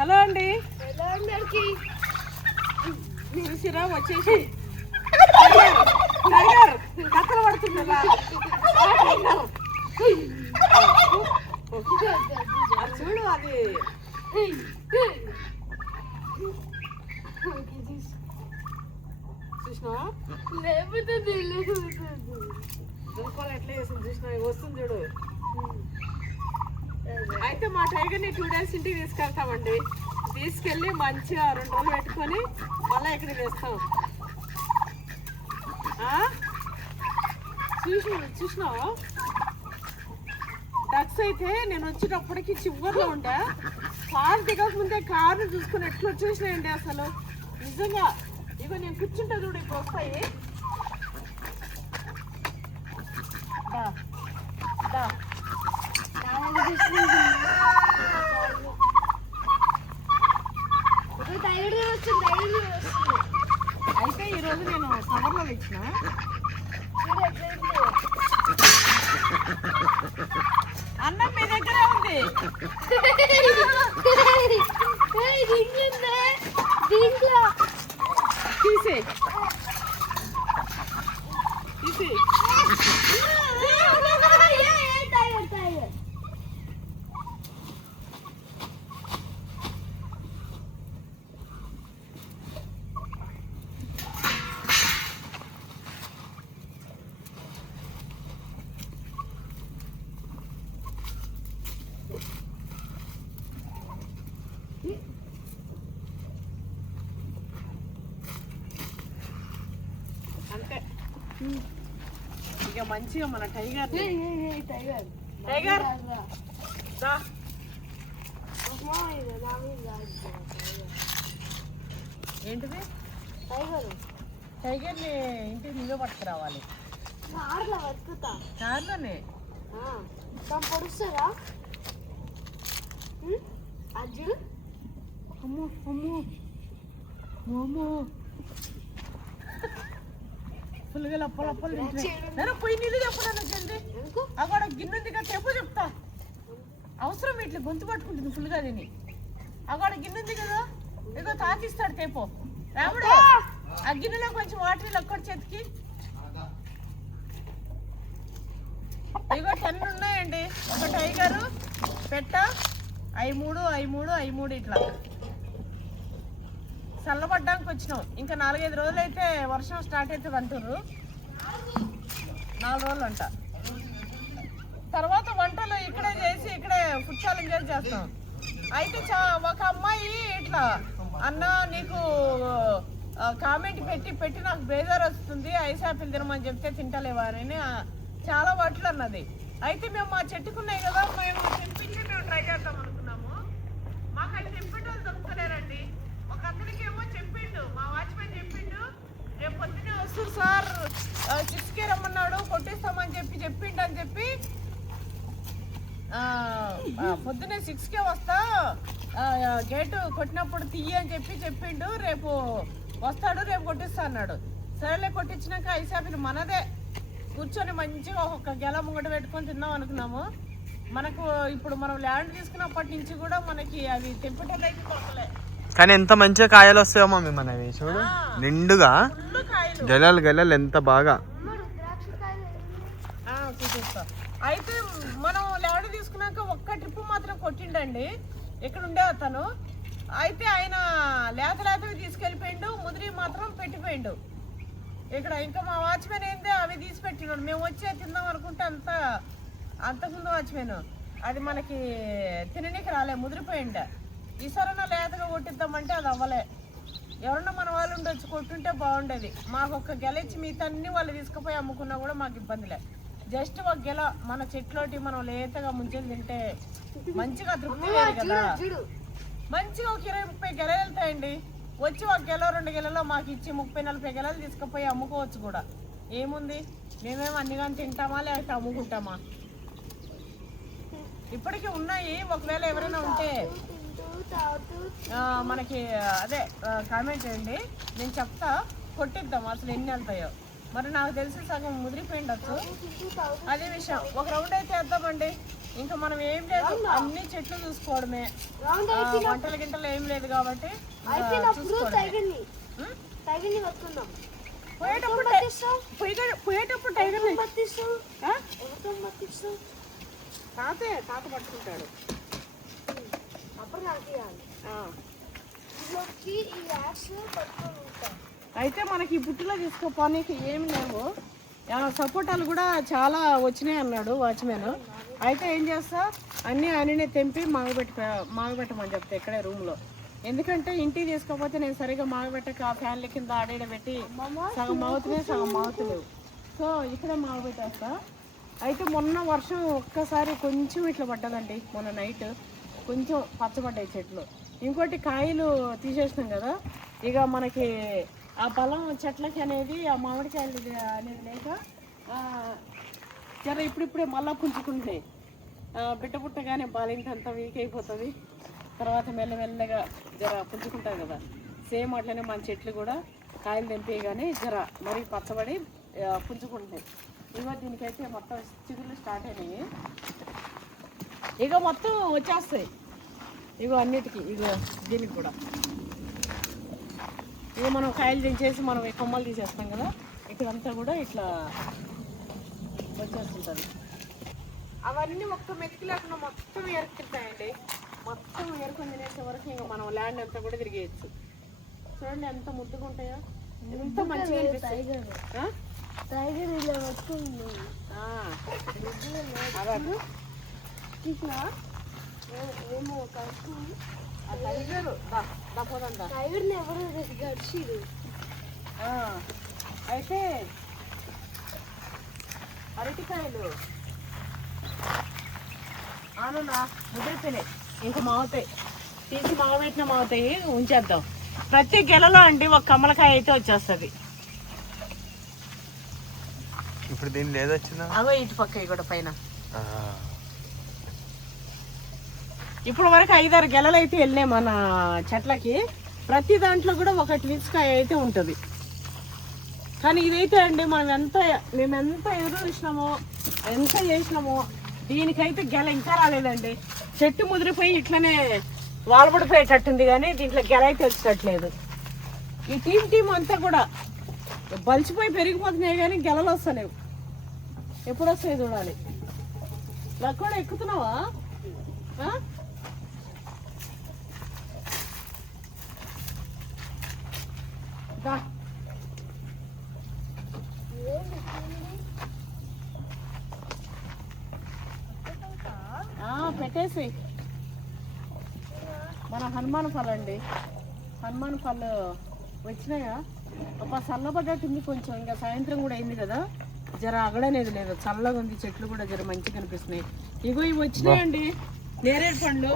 Hello అండి. మీరు సిరా వచ్చేసి కథలు పడుతుందా? చూడు అది చూసినావా? లేకపోతే దుర్కోలు ఎట్లా చేసింది చూసినా? వస్తుంది చూడు. అయితే మా టైగర్ని 2 days ఇంటికి తీసుకెళ్తామండి. తీసుకెళ్ళి మంచిగా 2 రోజులు పెట్టుకొని మళ్ళీ ఇక్కడికి తెస్తాం. చూసినావా? డక్స్ అయితే నేను వచ్చేటప్పటికి చివరిలో ఉండే కారు దిగక ముందే కారుని చూసుకొని ఎట్లా వచ్చేసినాయండి అసలు నిజంగా. ఇగో నేను కూర్చుంటా చూడు, ఇప్పుడు వస్తాయి. అయితే ఈరోజు నేను కవర్లో ఇచ్చిన అన్నం మీ దగ్గరే ఉంది. తీసే అంతే. ఇక మంచిగా మన టైగర్ టైగర్ ఏంటిది? టైగర్ని ఇంటికి నువ్వే పట్టుకురావాలి. కార్లోనే పొడుస్తుందా? అజ్జు అమ్మో అమ్మో అమ్మో ఫుల్గా లప్పలప్పలు నేను పోయి నీళ్ళు చెప్పను జల్దీ. అక్కడ గిన్నెంది కదా చెప్పు చెప్తా. అవసరం ఇట్లా గొంతు పట్టుకుంటుంది ఫుల్గా తిని. అక్కడ గిన్నెంది కదా ఇగో తాకిస్తాడు తేపో. రాముడు ఆ గిన్నెలో కొంచెం వాటర్ ఒక్కటి చేతికి. ఇగో 10 ఉన్నాయండి. ఒక టైగరు పెట్ట 3 ఇట్లా చల్లబడ్డానికి వచ్చినాం. ఇంకా 4-5 రోజులు అయితే వర్షం స్టార్ట్ అవుతుంది అంటారు. 4 రోజులు అంట. తర్వాత వంటలు ఇక్కడే చేసి ఇక్కడే ఫుడ్ ఛాలెంజ్ చేస్తాం. అయితే ఒక అమ్మాయి ఇట్లా అన్న నీకు కామెంట్ పెట్టి నాకు బేజారు వస్తుంది, ఐస్ యాపిల్ తినమని చెప్తే తింటలేవా అని చాలా వాటిలు అన్నది. అయితే మేము మా చెట్టుకున్నాయి కదా, మేము తెంపించి మేము ట్రై చేద్దాం అనుకున్నాము. మాకు అది తెంపేటోళ్ళు దొరుకుతలేరండి. ఒక అతనికి ఏమో చెప్పిండు, మా వాచ్మెన్ చెప్పిండు రేపు పొద్దునే వస్తుంది సార్ 6కే రమ్మన్నాడు కొట్టిస్తామని చెప్పిండు అని చెప్పి పొద్దునే 6కే వస్తా గేటు కొట్టినప్పుడు తీయి అని చెప్పిండు. రేపు వస్తాడు, రేపు కొట్టిస్తా అన్నాడు. సరేలే కొట్టించినాక ఐస్ యాపిల్ మనదే కూర్చొని మంచిగా ఒక గెల ముంగట పెట్టుకొని తిందాం అనుకున్నాము. మనకు ఇప్పుడు మనం ల్యాండ్ తీసుకున్నప్పటి నుంచి కూడా మనకి అవి తెంపటోళ్ళైతే దొరకలే. కానీ ఎంత మంచిగా కాయలు వస్తాయో మమ్మీ మనవి చూడు, నిండుగా గెలలు ఎంత బాగా. చూపిస్తా. అయితే మనం ల్యాండ్ తీసుకున్నాక ఒక్క ట్రిప్ మాత్రం కొట్టిండండి ఇక్కడ ఉండే అతను. అయితే ఆయన లేతవి తీసుకెళ్ళిపోయిండు, ముదిరి మాత్రం పెట్టిపోయిండు ఇక్కడ. ఇంకా మా వాచ్మెన్ ఏందే అవి తీసి పెట్టినాడు. మేము వచ్చే తిందాం అనుకుంటే అంతకుముందు వాచ్మెన్ అది మనకి తిననీకి రాలే, ముదిరిపోయిండే. ఈసారన్నా లేతగా కొట్టిద్దామంటే అది అవ్వలే. ఎవరన్నా మన వాళ్ళు ఉండొచ్చు కొట్టుంటే బాగుండేది. మాకు ఒక గెల ఇచ్చి మిగతా అన్ని వాళ్ళు తీసుకుపోయి అమ్ముకున్నా కూడా మాకు ఇబ్బందిలే. జస్ట్ ఒక గెల మన చెట్లోటి మనం లేతగా ముంచెలు తింటే మంచిగా తృప్తి లేదు కదా. మంచిగా ఒక 20-30 గెలలు వెళ్తాయండి. వచ్చి ఒక గెల 2 గెలలో మాకు ఇచ్చి 30-40 గెలలు తీసుకుపోయి అమ్ముకోవచ్చు కూడా. ఏముంది, మేమేమో అన్ని కానీ తింటామా లేకపోతే అమ్ముకుంటామా? ఇప్పటికీ ఉన్నాయి. ఒకవేళ ఎవరైనా ఉంటే మనకి అదే కామెంట్ చేయండి, నేను చెప్తా. కొట్టిద్దాం అసలు ఎన్ని వెళ్తాయో. మరి నాకు తెలిసి సగం ముదిరిపోయిండొచ్చు. అదే విషయం. ఒక రౌండ్ అయితే వేద్దామండి. ఇంకా మనం ఏం లేదు, అన్ని చెట్లు చూసుకోవడమే. వంటల గింటలు ఏం లేదు కాబట్టి పోయేటప్పుడు టైగర్ తాత పట్టుకుంటాడు. అయితే మనకి ఈ బుట్టిలో తీసుకోపోనీకి ఏమి లేవు. సపోటాలు కూడా చాలా వచ్చినాయి అన్నాడు వాచ్మెన్. అయితే ఏం చేస్తా, అన్నీ తెంపి మాగబెట్టమని చెప్తా ఇక్కడే రూమ్లో. ఎందుకంటే ఇంటికి తీసుకోకపోతే నేను సరిగా మాగబెట్టక ఆ ఫ్యాన్ల కింద ఆడేడ పెట్టి సగం మాగుతున్నాయి, సగం మాగుతలేవు. సో ఇక్కడే మాగబెట్టేస్తా. అయితే మొన్న వర్షం ఒక్కసారి కొంచెం ఇట్లా పడ్డదండి, మొన్న నైట్ కొంచెం పచ్చబడ్డాయి చెట్లు. ఇంకోటి కాయలు తీసేసినాం కదా, ఇక మనకి ఆ బలం చెట్లకి అనేది, ఆ మామిడికాయలు అనేది లేక జర ఇప్పుడిప్పుడే మళ్ళీ పుంజుకుంటున్నాయి. బిడ్డ పుట్టగానే బాలింతంతా వీక్ అయిపోతుంది, తర్వాత మెల్లమెల్లగా జర పుంజుకుంటుంది కదా. సేమ్ అట్లనే మన చెట్లు కూడా కాయలు తెంపేయగానే జర మరీ పచ్చబడి పుంజుకుంటున్నాయి. ఇగో దీనికైతే మొత్తం చిగుళ్ళు స్టార్ట్ అయినాయి, ఇక మొత్తం వచ్చేస్తాయి. ఇగో అన్నిటికీ, ఇగో దీనికి కూడా ఇక మనం కాయలు దించేసి మనం ఈ కొమ్మలు తీసేస్తాం కదా, ఇక్కడంతా కూడా ఇట్లా వచ్చేస్తుంటుంది. అవన్నీ ఒక్క మెతికి లేకుండా మొత్తం ఎరుకుంటాయండి. మొత్తం ఎరుకొని తినేసే వరకు ఇంకా మనం ల్యాండ్ అంతా కూడా తిరిగేయచ్చు. చూడండి ఎంత ముద్దుగా ఉంటాయో, ఎంత మంచిగా అనిపిస్తాయి. అయితే అరటికాయలు ఆనన్నా ముద్రిపోయినాయి, ఇంకా మావుతాయి. తీసి మాగబెట్టిన మావుతాయి, ఉంచేద్దాం. ప్రతి గెలలో అండి ఒక కమ్మలకాయ అయితే వచ్చేస్తుంది. ఇప్పుడు దీని లేదు వచ్చిందా? అగో ఇటు పక్క కూడా పైన ఇప్పుడు వరకు 5-6 గెలలు అయితే వెళ్ళినాయి మన చెట్లకి. ప్రతి దాంట్లో కూడా ఒక ట్విన్స్కాయ అయితే ఉంటుంది. కానీ ఇదైతే అండి మేము ఎంత ఎదురు చూసినామో, ఎంత చేసినామో, దీనికైతే గెల ఇంకా రాలేదండి. చెట్టు ముదిరిపోయి ఇట్లనే వాలబడిపోయేటట్టుంది, కానీ దీంట్లో గెల అయితే వచ్చేటట్లేదు. ఈ టీం అంతా కూడా బలిచిపోయి పెరిగిపోతున్నాయి, కానీ గెలలు వస్తలేవు. ఎప్పుడు వస్తాయి చూడాలి. నాకు కూడా ఎక్కుతున్నావా? పెట్టేసి మన హనుమాన్ ఫల్ అండి. హనుమాన్ ఫల్ వచ్చినాయా? ఒక చల్లబడ్డట్టుంది కొంచెం. ఇంకా సాయంత్రం కూడా అయింది కదా, జర అగడనేది లేదు, చల్లగా ఉంది. చెట్లు కూడా జర మంచిగా కనిపిస్తున్నాయి. ఇగో ఇవి వచ్చినాయండి నేరేడు పండ్లు.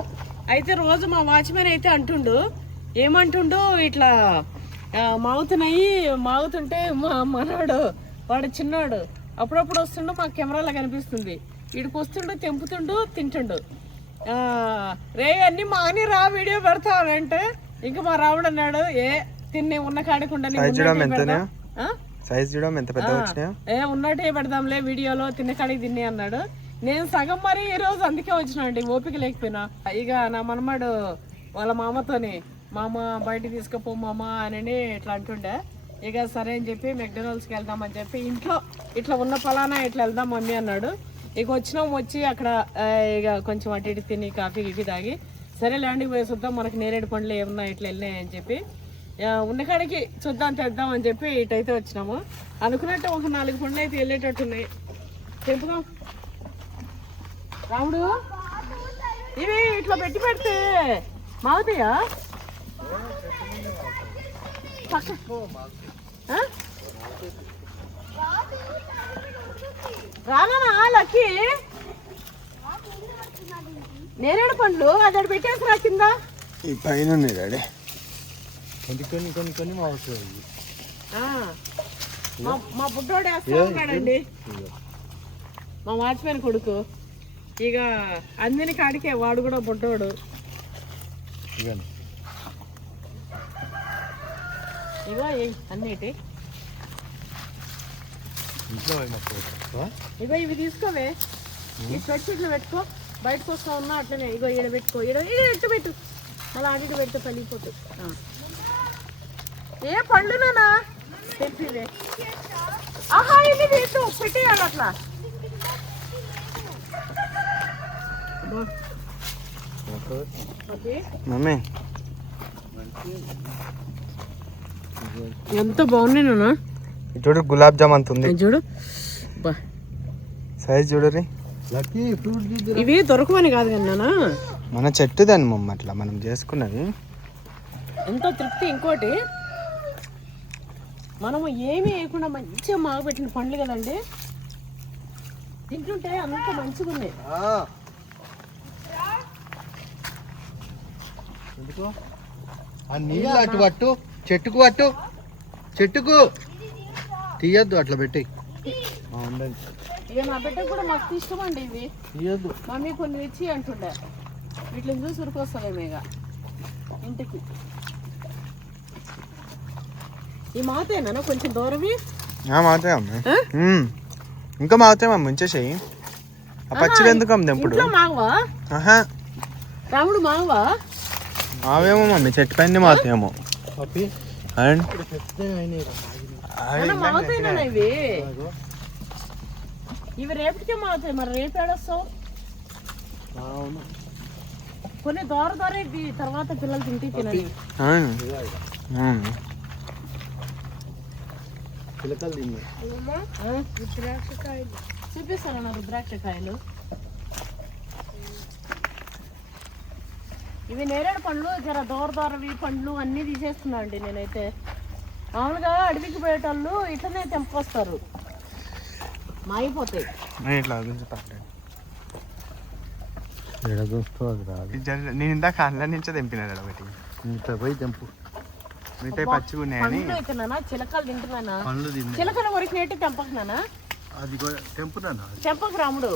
అయితే రోజు మా వాచ్మెన్ అయితే ఏమంటుండు ఇట్లా మాగుతుంటే మా మనవాడు, వాడు చిన్నాడు, అప్పుడప్పుడు వస్తుండు, మా కెమెరాలో కనిపిస్తుంది. వీడికి వస్తుండు, తెంపుతుండు, తింటుండు. రే అన్ని మాని రా వీడియో పెడతానంటే, ఇంకా మా రాముడు అన్నాడు, తిన్నే ఉన్న కాడకుండా ఉన్నట్టే పెడదాంలే వీడియోలో, తిన్న కాడికి తిన్నే అన్నాడు. నేను సగం మరి ఈ రోజు అందుకే వచ్చినా అండి, ఓపిక లేకపోయినా. ఇక నా మనమాడు వాళ్ళ మామతోని, మామ బయటికి తీసుకుపో మామ అని ఇట్లా అంటుండే. ఇక సరే అని చెప్పి మెక్డొనాల్డ్స్కి వెళ్దామని చెప్పి, ఇంట్లో ఇట్లా ఉన్న పలానా ఇట్లా వెళ్దాం మమ్మీ అన్నాడు. ఇక వచ్చి అక్కడ ఇక కొంచెం అటు ఇటు తిని కాఫీ గిఫీ తాగి, సరే ల్యాండ్కి పోయి చూద్దాం మనకి నేరేడు పండ్లు ఏమన్నా ఇట్లా వెళ్ళినాయి అని చెప్పి, ఉన్నకాడికి తెద్దాం అని చెప్పి ఇటైతే వచ్చినాము. అనుకున్నట్టు ఒక 4 పండ్లు అయితే వెళ్ళేటట్టున్నాయి. తెంపుదాం రాముడు. ఇవి ఇట్లా పెడితే మాగుతాయా? రానా లక్కీ, నేరేడు పండ్లు అదడు పెట్టేసిరా కింద. పైన కొన్ని మా బుడ్డోడు వేస్తా ఉన్నాడండి, మా వాచ్మెన్ కొడుకు. ఇక అందిని కాడికే వాడు కూడా బుడ్డోడు. ఇగో అన్నిటి ఇగో ఇవి తీసుకోవే, ఈ చెట్లు పెట్టుకో. బయటకు వస్తా ఉన్నా అట్లనే ఇగో ఈడ పెట్టుకో, ఈడ ఎట్టు పెట్టు, మళ్ళీ ఆడికి పెడితే పలిగిపోతుంది. ఏ పండునా తెప్పిదే. ఆహా ఇది పెట్టు, పెట్టేయాలి అట్లా. మమ్మీ ఎంత బాగున్నాయి నాన్న. చూడు గులాబ్ జామ్ అంత ఉంది. చూడు సైజ్ చూడరి. ఇవి దొరకవని కాదు కదా నాన్న, మన చెట్టు దాన్ని మమ్మ అట్లా మనం చేసుకున్నది. ఎంతో తృప్తి. ఇంకోటి మనము ఏమీ వేయకుండా మంచిగా మాగబెట్టిన పండ్లు కదండి, తింటుంటే అంత మంచిగా ఉన్నాయి. ఆ నీళ్ళు అటు పట్టు, చెట్టుకు పట్టు, చెట్టుకు తీయద్దు, అట్లా పెట్టి. ఇక నా బిడ్డకు కూడా మస్తు ఇష్టం అండి ఇవి. తీయద్దు మమ్మీ కొన్ని తెచ్చి అంటుండే, వీటిని చూసి ఉరికొస్తావేమో ఇక ఇంటికి. ఈ మాతేనా కొంచెం దూరవి? మాతాయి అమ్మ, ఇంకా మాతాయి మమ్మ, ఉంచేసేయి. ఆ పచ్చివి ఎందుకు అమ్మ తెంపుడు? మాగవా రాముడు? మాగవా మావేమో మమ్మీ, చెట్టు పైన మాతాయేమో. మాగుతాయినా ఇవి? ఇవి రేపటికే మాగుతాయి, మరి రేపు ఏడొస్తావు? కొన్ని దూర దూర ఇవి తర్వాత పిల్లలు తింటే తినండి. చూపిస్తాను రుద్రాక్ష కాయలు. ఇవి నేరేడు పండ్లు, జర దూర దూరవి పండ్లు అన్నీ తీసేస్తున్నా అండి నేనైతే. మామూలుగా అడవికి పోయేటోళ్ళు ఇట్లనే తెంపుకొస్తారు, మాగిపోతాయి. నేను ఇందాక అల్ల నుంచే తెంపినాడు ఒకటి, పోయి తెంపు. మిగతా పచ్చిగా ఉన్నాయని చిలకలు తింటున్నానా? చిలకలు వరకు నేటి తెంపకున్నానా? అది తెంపునా? తెంపకు రాముడు,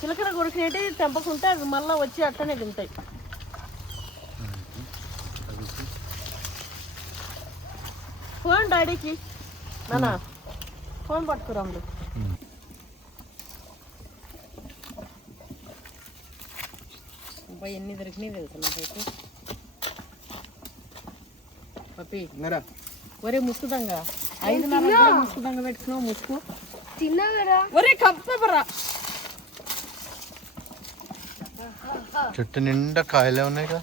చిలకల కొరకు నేటి తెంపకుంటే అవి మళ్ళీ వచ్చి అట్టనే తింటాయి. ఫోన్ డాడీకి నానా, ఫోన్ పట్టుకురాముడు. అబ్బాయి ఎన్ని దొరికినాయి తెలుసు నాకైతే. పప్పి ఒరే ముసుకుదంగా 5:30 ముసుకుదంగా పెట్టుకున్నావు. ముసుకు తిన్నా ఒరే కప్పరా. చెట్టు నిండా కాయలే ఉన్నాయి కదా.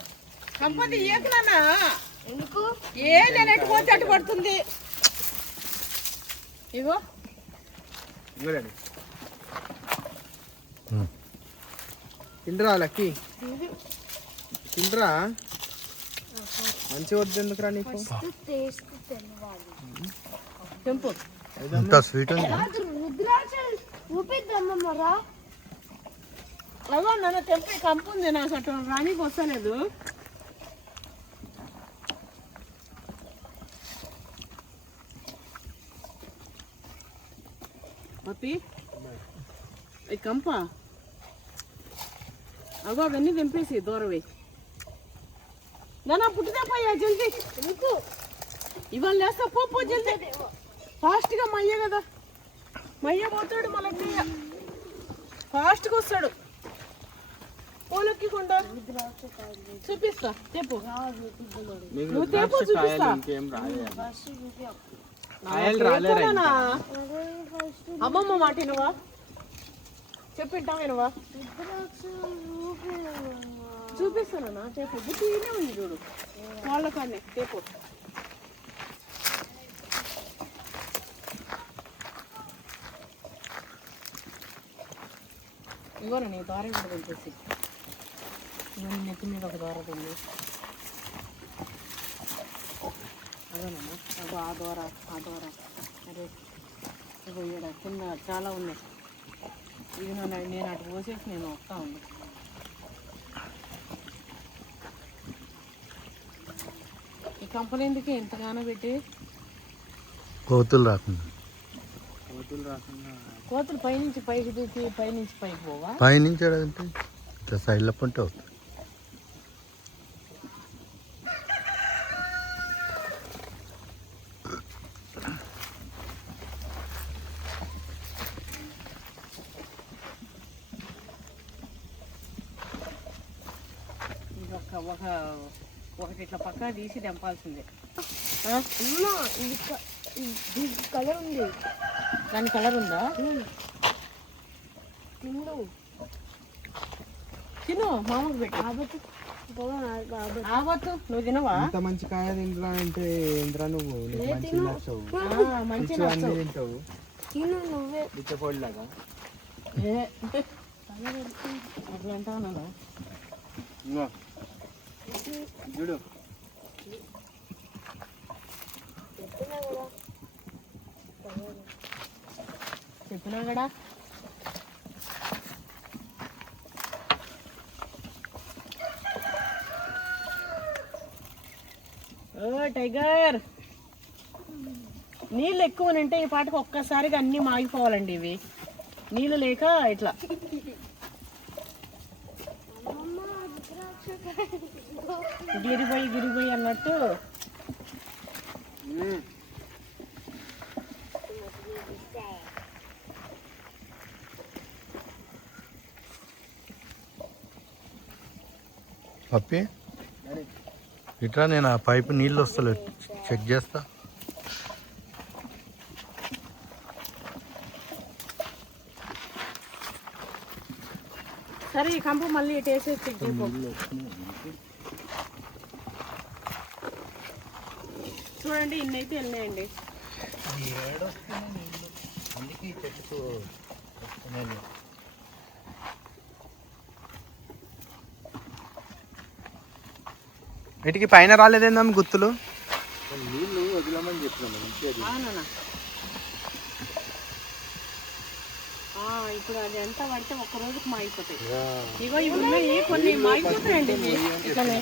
కంపది ఏకునా ఎందుకు? ఏ నేను ఎటు పోతే అటు పడుతుంది. ఇగో తిండ్రా లక్కీ, తిండ్రా. మంచి వద్దు ఎందుకురా నీకు? తెంపు. ఎంత స్వీట్ ఉంది. అదో నన్ను తెంపి కంపు ఉంది, నాకు అటు రానికి వస్తలేదు. పప్పి ఈ కంప అగో అవన్నీ తెంపేసి దూరవి. నాన్న పుట్టిదేపోయా జల్దీ. ఇవాళ లేస్తా పో జల్దీ, ఫాస్ట్గా. మయ్య కదా, మయ్య పోతాడు, మళ్ళీ ఫాస్ట్గా వస్తాడు. పూలెక్కకుండా చూపిస్తా, తెప్పు. నువ్వు తెప్పు, చూపిస్తా. అమ్మమ్మ మాట నువ్వా చెప్పింటావేనువా? చూపిస్తానా? తెప్పు, బుద్ధినే ఉంది చూడు వాళ్ళ కానీ. తెప్పు. ఇవ్వను నీ దారం కూడా తెలిసేసి. ఇవన్నీ నెత్తి మీద ఒక దార ఉంది. అదేనమ్మా, అదో ఆ దూర, ఆ దూర. అరే ఇగో ఇక్కడ కింద చాలా ఉన్నాయి. ఇది నేను అటు పోసేసి నేను వస్తా ఉన్నా. ఈ కంపెనీ ఎందుకు ఎంతగానో పెట్టి? కోతులు రాకుండా. కోతులు పైనుంచి పైకి దూకి పైనుంచి పైకి పోవా? పైనుంచి అంటే సైడ్లో పంట అవుతుంది. ఒకటి ఇట్లా పక్కా తీసి తెంపాల్సిందే. అమ్మా ఇది కలర్ ఉంది. దాని కలర్ ఉందా? తిను మామూలు పెట్టి. ఆవత్తు నువ్వు తినవా? ఇంత మంచి కాయ తింటున్నా అంటే ఏంద్రా నువ్వు? మంచి తింటావు నువ్వే బిచ్చపోడిలాగా. అట్లా అంటావు చూడు చెప్పినా కదా. ఓ టైగర్, నీళ్ళు ఎక్కువనంటే ఈ పాటకు ఒక్కసారిగా అన్నీ మాగిపోవాలండి. ఇవి నీళ్ళు లేక ఇట్లా. గిరిపోయి అన్నట్టు. పప్పి ఇట్లా నేను ఆ పైపు నీళ్ళు వస్తలేదు, చెక్ చేస్తా. సరే ఈ కంపు మళ్ళీ టేస్ట్ చెక్ చేయబో. చూడండి ఇన్నైతే వెళ్ళినాయండి. వీటికి పైన రాలేదేందమ్మ గుత్తులు? నీళ్ళు వదిలమని చెప్పినాను. ఇప్పుడు అది ఎంత పడితే ఒక్క రోజుకి మాగిపోతాయి. ఇగో ఇవి ఉన్నాయి, కొన్ని మాగిపోతాయండి. ఇట్లనే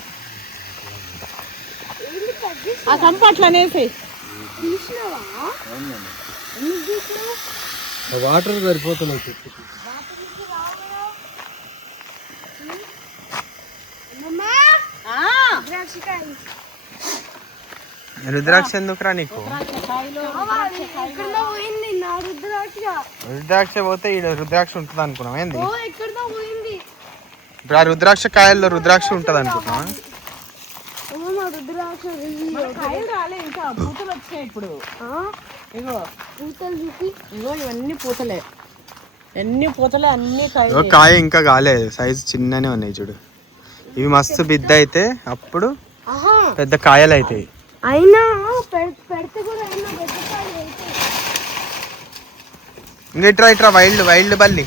ఆ కంప అట్లా అనేసి వాటర్ సరిపోతున్నాయి చెట్టుకి. రుద్రాక్ష ఎందుకురా నీకు? రుద్రాక్ష పోతే ఈడ రుద్రాక్ష ఉంటుంది అనుకున్నావా ఏంది? ఇప్పుడు ఆ రుద్రాక్ష కాయల్లో రుద్రాక్ష ఉంటుంది అనుకుంటున్నావా? కాయలు రాలే ఇంకా, పూతలు వచ్చాయి ఇప్పుడు. ఇగో పూతలు చూపి. ఇగో ఇవన్నీ పూతలే, ఎన్ని పూతలే, అన్ని కాయలు. కాయ ఇంకా కాలేదు, సైజు చిన్ననే ఉన్నాయి చూడు. ఇవి మస్తు బిద్ద అయితే అప్పుడు పెద్ద కాయలు అవుతాయి. అయినా పెడితే కూడా ఇంకా ఇట్రా వైల్డ్ బల్లి,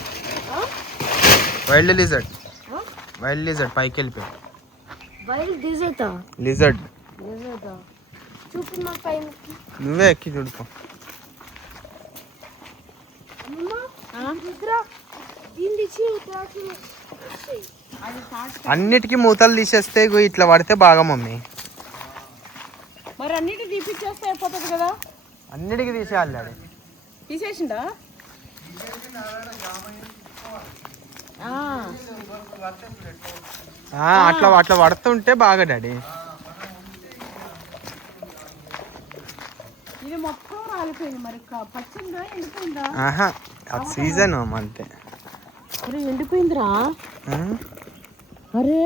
వైల్డ్ లిజర్డ్ పైకి వెళ్ళిపోయి. లిజర్డ్ చూపి మా పైన. నువ్వే ఎక్కి చూడుకో. అన్నిటికీ మూతలు తీసేస్తే ఇగో ఇట్లా పడితే బాగా మమ్మీ. మరి అన్నిటి తీపిచ్చేస్తే అయిపోతుంది కదా. అన్నిటికీ తీసేయాలి డాడీ. తీసేసిండా? అట్లా పడుతుంటే బాగా డాడీ. ఇది మొత్తం రాలిపోయింది. మరి పచ్చిందా ఎండిపోయిందా? అది సీజన్ అంతే. అరే ఎండిపోయిందిరా. అరే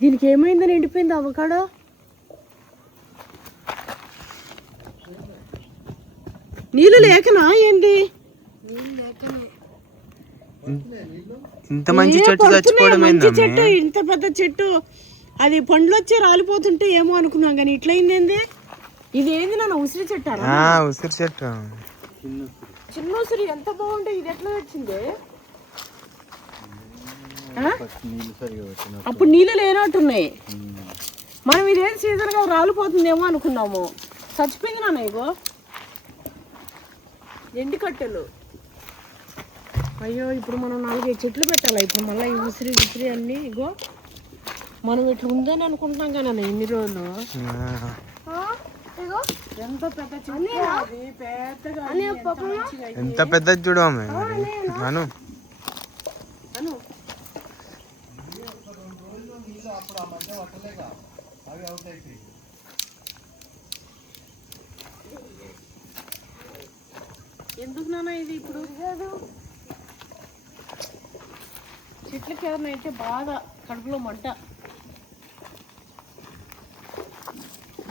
దీనికి ఏమైందని ఎండిపోయింది అవకాడో? నీళ్ళు లేకనా ఏంటి? ఇంత మంచి చెట్టు చచ్చిపోవడం చెట్టు, ఇంత పెద్ద చెట్టు, అది పండ్లు వచ్చి రాలిపోతుంటే ఏమో అనుకున్నాం కానీ ఇట్లయింది ఏంది? ఇది ఏంది నాన్న? ఉసిరి చెట్టు. ఉసిరి చెట్టు, చిన్న ఉసిరి ఎంత బాగుంటాయి. ఇది ఎట్లా వచ్చింది? అప్పుడు నీళ్ళు లేనట్టున్నాయి. మనం ఇదేం సీజన్ గా రాలిపోతుందేమో అనుకున్నాము. చచ్చిపోయింది నాన్న. ఇగో ఎండి కట్టెలు. అయ్యో ఇప్పుడు మనం 4-5 చెట్లు పెట్టాలి. ఇప్పుడు మళ్ళీ ఈ ఉసిరి అన్నీ ఇగో మనం ఇట్లా ఉందని అనుకుంటున్నాం కానీ ఎన్ని రోజులు. ఎంత పెద్ద చెట్టు, ఎంత పెద్దది చూడు అను. ఎందుకు నాన్న ఇది ఇప్పుడు? చెట్లకి ఏదైనా అయితే బాగా కడుపులో మంట.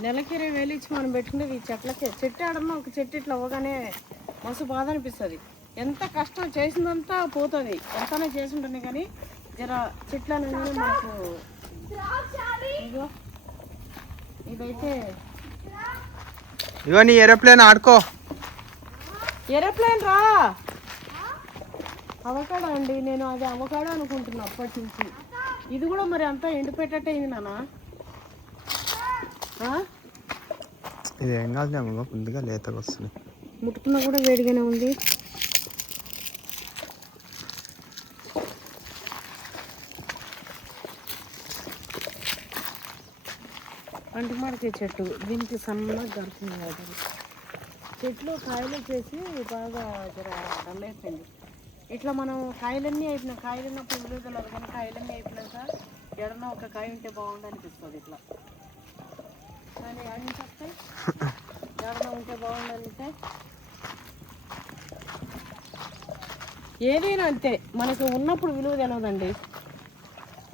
నెలకి 20,000 ఇచ్చి మనం పెట్టుకునేది ఈ చెట్లకే. చెట్టు ఆడన్నా ఒక చెట్టు ఇట్లా అవ్వగానే మస్తు బాధ అనిపిస్తుంది. ఎంత కష్టం చేసిందంతా పోతుంది. ఎంతనే చేసి ఉంటుంది కానీ జర చెట్లు అనగానే మనకు ఇగో ఇదైతే ఇగో నీ ఏరోప్లేన్ ఆడుకో. ఏరోప్లేన్ రా. అవకాడో అండి, నేను అది అవకాడో అనుకుంటున్నా అప్పటి నుంచి. ఇది కూడా మరి అంతా ఎండిపెట్టట్టు అయింది నాన్న. ఇది ఏం కాదు, ముందుగా లేతగా వస్తుంది. ముట్టుకున్నా కూడా వేడిగానే ఉంది. అంటుమాడికే చెట్టు, దీనికి సన్నగా దొరుకుతుంది కదా. చెట్లు కాయలు వచ్చేసి బాగా జర డల్ అయిపోయింది. ఇట్లా మనం కాయలన్నీ అయిపోయినా, కాయలు ఉన్నప్పుడు విలువలేదు కానీ కాయలన్నీ అయిపోయినాక ఎడన్నా ఒక కాయ ఉంటే బాగుండు అనిపిస్తుంది ఇట్లా. కానీ అన్ని వస్తాయి, ఎడన్నా ఉంటే బాగుండు అంటే ఏదైనా అంతే. మనకు ఉన్నప్పుడు విలువ తెలియదండి.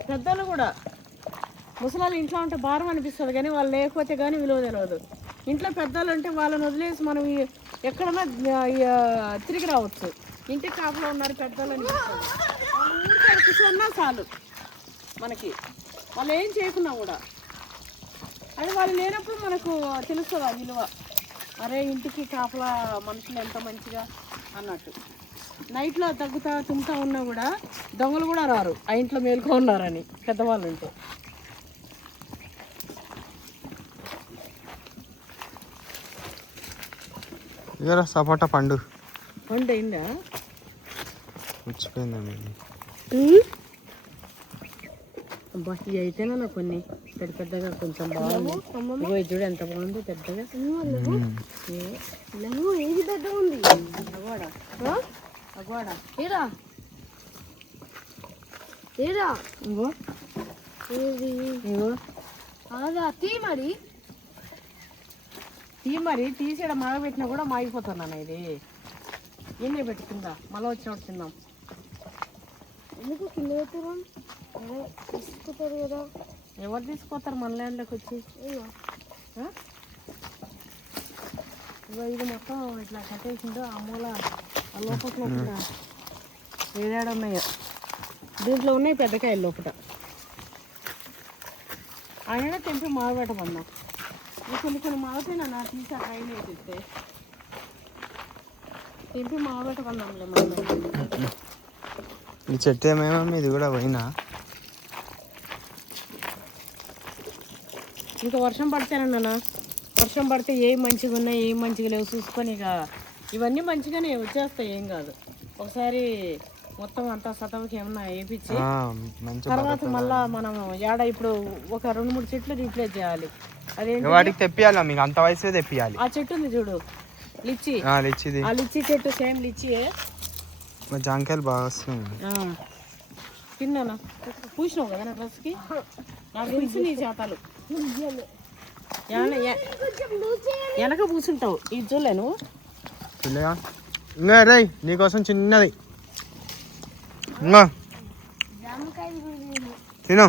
పెద్దలు కూడా ముసలాళ్ళు ఇంట్లో ఉంటే భారం అనిపిస్తుంది కానీ వాళ్ళు లేకపోతే కానీ విలువ తెలియదు. ఇంట్లో పెద్దలు అంటే వాళ్ళని వదిలేసి మనం ఎక్కడన్నా తిరిగి రావచ్చు. ఇంటికి కాపులో ఉన్నారు పెద్దలు అనిపిస్తుంది. వాళ్ళు ఊరికే కూర్చున్నా చాలు మనకి, వాళ్ళు ఏం చేయకున్నా కూడా. అది వాళ్ళు లేనప్పుడు మనకు తెలుస్తుంది ఆ విలువ. అరే ఇంటికి కాపలా మనుషులు ఎంత మంచిగా అన్నట్టు. నైట్లో తగ్గుతా తుమ్ముతా ఉన్నా కూడా దొంగలు కూడా రారు ఆ ఇంట్లో మేలుకో ఉన్నారని పెద్దవాళ్ళు ఉంటే. ఇక సపోటా పండు పండు అయిందా? వచ్చిపోయిందండి. అబ్బా ఇవి అయితేనే నాకు కొన్ని పెద్ద పెద్దగా కొంచెం బాగుంది. ఇగో ఇది చూడు ఎంత బాగుంది పెద్దగా. ఏది పెద్దగా ఉంది? అగవాడా అగవాడా ఏరా ఏరా ఇగో ఏది ఇగో అదా తీ మరి. మరి తీసేడ మాగబెట్టినా కూడా మాగిపోతున్నాను. ఇది ఎన్ని పెట్టుకుందా మళ్ళీ వచ్చినప్పుడు తిందాం. ఎందుకు కింద పెట్టున్నాం? అదే తీసుకుంటారు కదా. ఎవరు తీసుకుపోతారు మన ల్యాండ్లోకి వచ్చి? ఇగో ఇది మొత్తం ఇట్లా కట్టేసిందో ఆ మూల ఆ లోపల ఏడాడు ఉన్నాయో. దీంట్లో ఉన్నాయి పెద్దకాయలు లోపల. ఆయన తెంపి మాగబెట్టమన్నాం. కొన్ని కొన్ని మాగుతాయి నా తీసి ఆ కాయలు వేసిస్తే తెంపి మాగబెట్టమన్నాంలే మనం. ఈ చెట్టు ఏమేమో ఇది కూడా పోయినా. ఇంకా వర్షం పడితేనన్నా, వర్షం పడితే ఏం మంచిగా ఉన్నాయి ఏం మంచిగా లేవు చూసుకొని ఇక ఇవన్నీ మంచిగానే వచ్చేస్తాయి, ఏం కాదు. ఒకసారి మొత్తం అంతా సతవకి ఏమన్నా వేయించి తర్వాత మళ్ళా మనం ఏడ ఇప్పుడు ఒక 2-3 చెట్లు రీప్లేస్ చేయాలి. అదేంటి వాటికి తెప్పియాలి, మీకు అంత వయసు తెప్పియాలి. ఆ చెట్టు ఉంది చూడు లిచ్చి, లిచ్చిది. ఆ లిచ్చి చెట్టు సేమ్ లిచ్చియే. జాంకాయలు బాగా వస్తున్నాయి. తిన్నానా పూసినావు కదా నా డ్రెస్కి, నాకు తెలిసి నీ చేతాలు వెనక పూసుంటావు. ఇది చూడలేను. ఇంకా రే నీకోసం చిన్నది ఇంకా జామకాయలు కూడా తిను. తిను.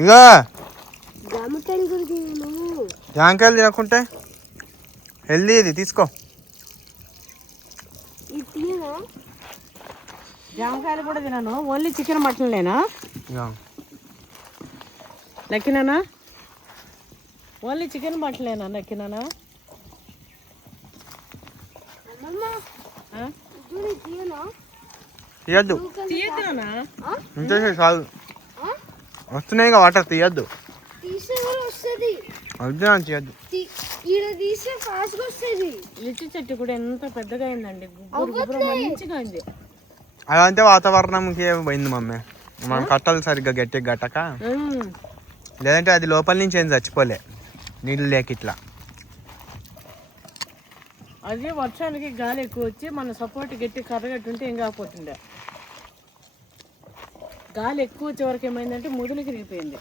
ఇంకా జామకాయలు కూడా తిను. జాంకాయలు తినకుంటే హెల్దీ ఇది, తీసుకో. ఇది తినా? జామకాయలు కూడా తిన్నాను. ఓన్లీ చికెన్ మటన్లేనా లెక్కినానా? ఓన్లీ చికెన్ మటన్లేనా లెక్కినానా? తీయద్దు, తీయద్దానా? ఇంకేసి కాదు. వస్తున్నాయి ఇంకా వాటర్, తీయద్దు. తీసే కూడా వస్తుంది. వద్దు తీయద్దు. ఈడ తీసే ఫాస్ట్గా వస్తుంది. లిచ్చి చెట్టు కూడా ఎంత పెద్దగా అయిందండి, గుబ్బురు మంచిగా అయింది. అదంతే వాతావరణంకి పోయింది మమ్మీ. మనం కట్టాలి సరిగ్గా గట్టిగా గట్టక, లేదంటే అది లోపల నుంచి ఏం చచ్చిపోలే నీళ్ళు లేక. ఇట్లా అదే వర్షానికి గాలి ఎక్కువ వచ్చి మన సపోర్ట్ గట్టి కర్రగట్టు ఉంటే ఏం కాకపోతుండే. గాలి ఎక్కువ వచ్చే వరకు ఏమైందంటే ముదులు తిరిగిపోయింది.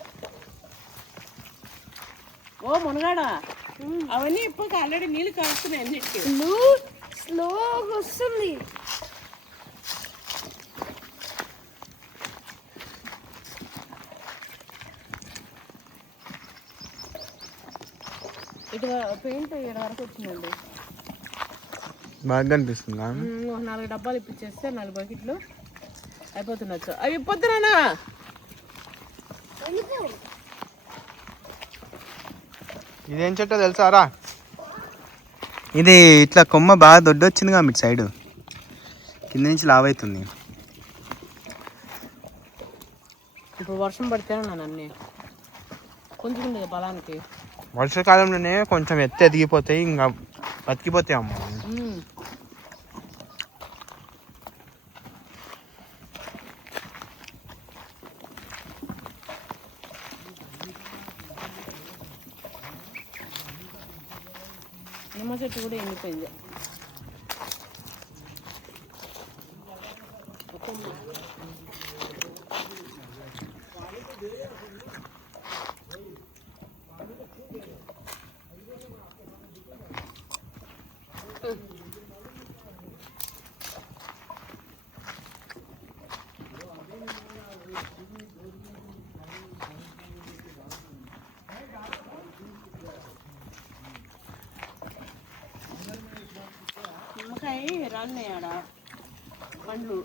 ఓ మునగాడా, అవన్నీ ఇప్పుడు ఆల్రెడీ నీళ్ళు కాస్తున్నాయి అన్నిటికీ. స్లోగా వస్తుంది. ఇటు పెయింట్ 7 వరకు వచ్చిందండి. బాగా కనిపిస్తుందా? 4 డబ్బాలు ఇప్పించేస్తే 4 బకెట్లు అయిపోతుండొచ్చు. అవి ఇప్పొద్దునా? ఇదేం చెట్టో తెలుసారా? ఇది ఇట్లా కొమ్మ బాగా దొడ్డొచ్చిందిగా మీ సైడ్, కింద నుంచి లావైతుంది. ఇప్పుడు వర్షం పడితేనే అన్నీ కొంచెం బలానికి. వర్షాకాలంలోనే కొంచెం ఎత్తు ఎదిగిపోతాయి, ఇంకా బతికిపోతాయి అమ్మ. నిమ్మ చెట్టు కూడా ఎండిపోయింది. నిమ్మకాయ రాన్నాయి ఆడ పండ్లు.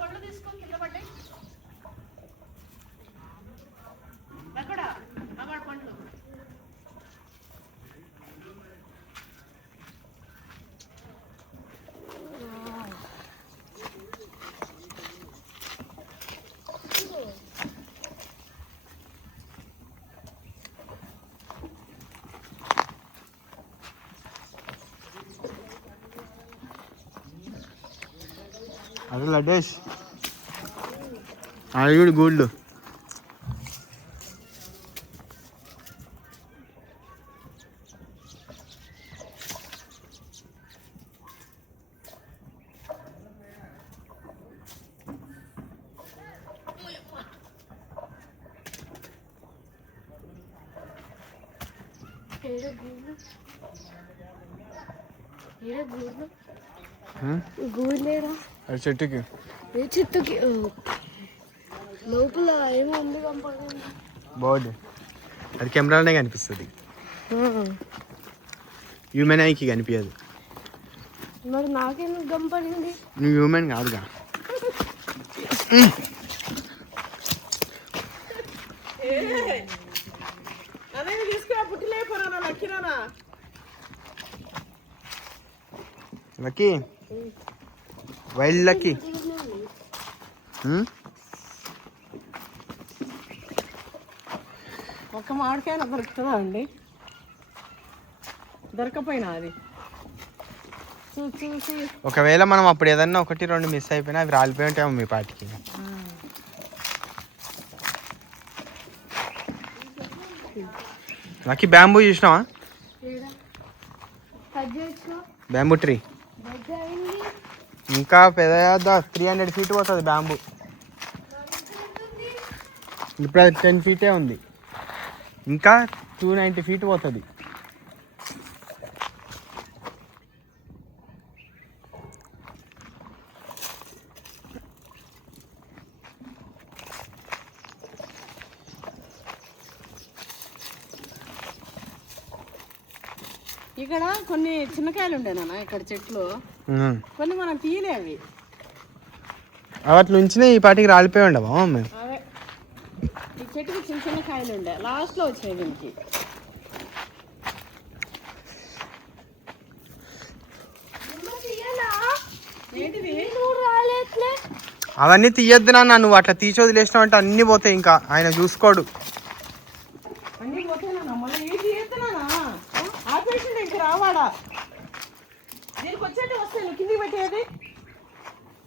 పండ్లు తీసుకో, కింద పడ్డాయి అక్కడ అవాడు పండ్లు. అదే లడ్డేష్, అవి కూడా గూళ్ళు. గూడలేరా అది చెట్టుకి, ఏ చెట్టుకి లోపల ఏమో ఉంది కంపల్సరీ. బాగుంది. అది కెమెరాలోనే కనిపిస్తుంది, హ్యూమెన్ ఐకి కనిపించదు. మరి నాకెందుకు గంపడింది? నువ్వు హ్యూమెన్ కాదుగా. అదే తీసుకురా, పుట్టిలేపోనా లక్కిరానా. Lucky, wild lucky. ఒక్క మామిడికాయ దొరుకుతుందా అండి? దొరకపోయినా అది చూసి. ఒకవేళ మనం అప్పుడు ఏదన్నా 1-2 మిస్ అయిపోయినా అవి రాలిపోయి ఉంటాము మీ పాటికి. లక్కీ, బ్యాంబూ చూసినావా? బ్యాంబూ ట్రీ ఇంకా పెద్ద 300 feet పోతుంది బ్యాంబూ. ఇప్పుడు అది 10 feet ఉంది, ఇంకా 290 feet పోతుంది. ఇక్కడ కొన్ని చిన్నకాయలు ఉండే నాన్న, ఇక్కడ చెట్లు కొన్ని మనం తీయలేవి. వాటి నుంచి ఈ పాటికి రాలిపోయి ఉండవా మమ్మీ? అవే ఈ చెట్టుకి చిన్న చిన్న కాయలు ఉండే, లాస్ట్ లో వచ్చాయి దీనికి. అవన్నీ తీయద్దు నాన్న, నువ్వు అట్లా తీసి వదిలేసినావు అంటే అన్ని పోతాయి, ఇంకా ఆయన చూసుకోడు. అన్ని పోతాయి మళ్ళీ ఏ తీయద్దునా ఆపేషన్ ఇంక రావాడా? దీనికి వచ్చేటి వస్తాయి, నువ్వు కిందికి పెట్టేది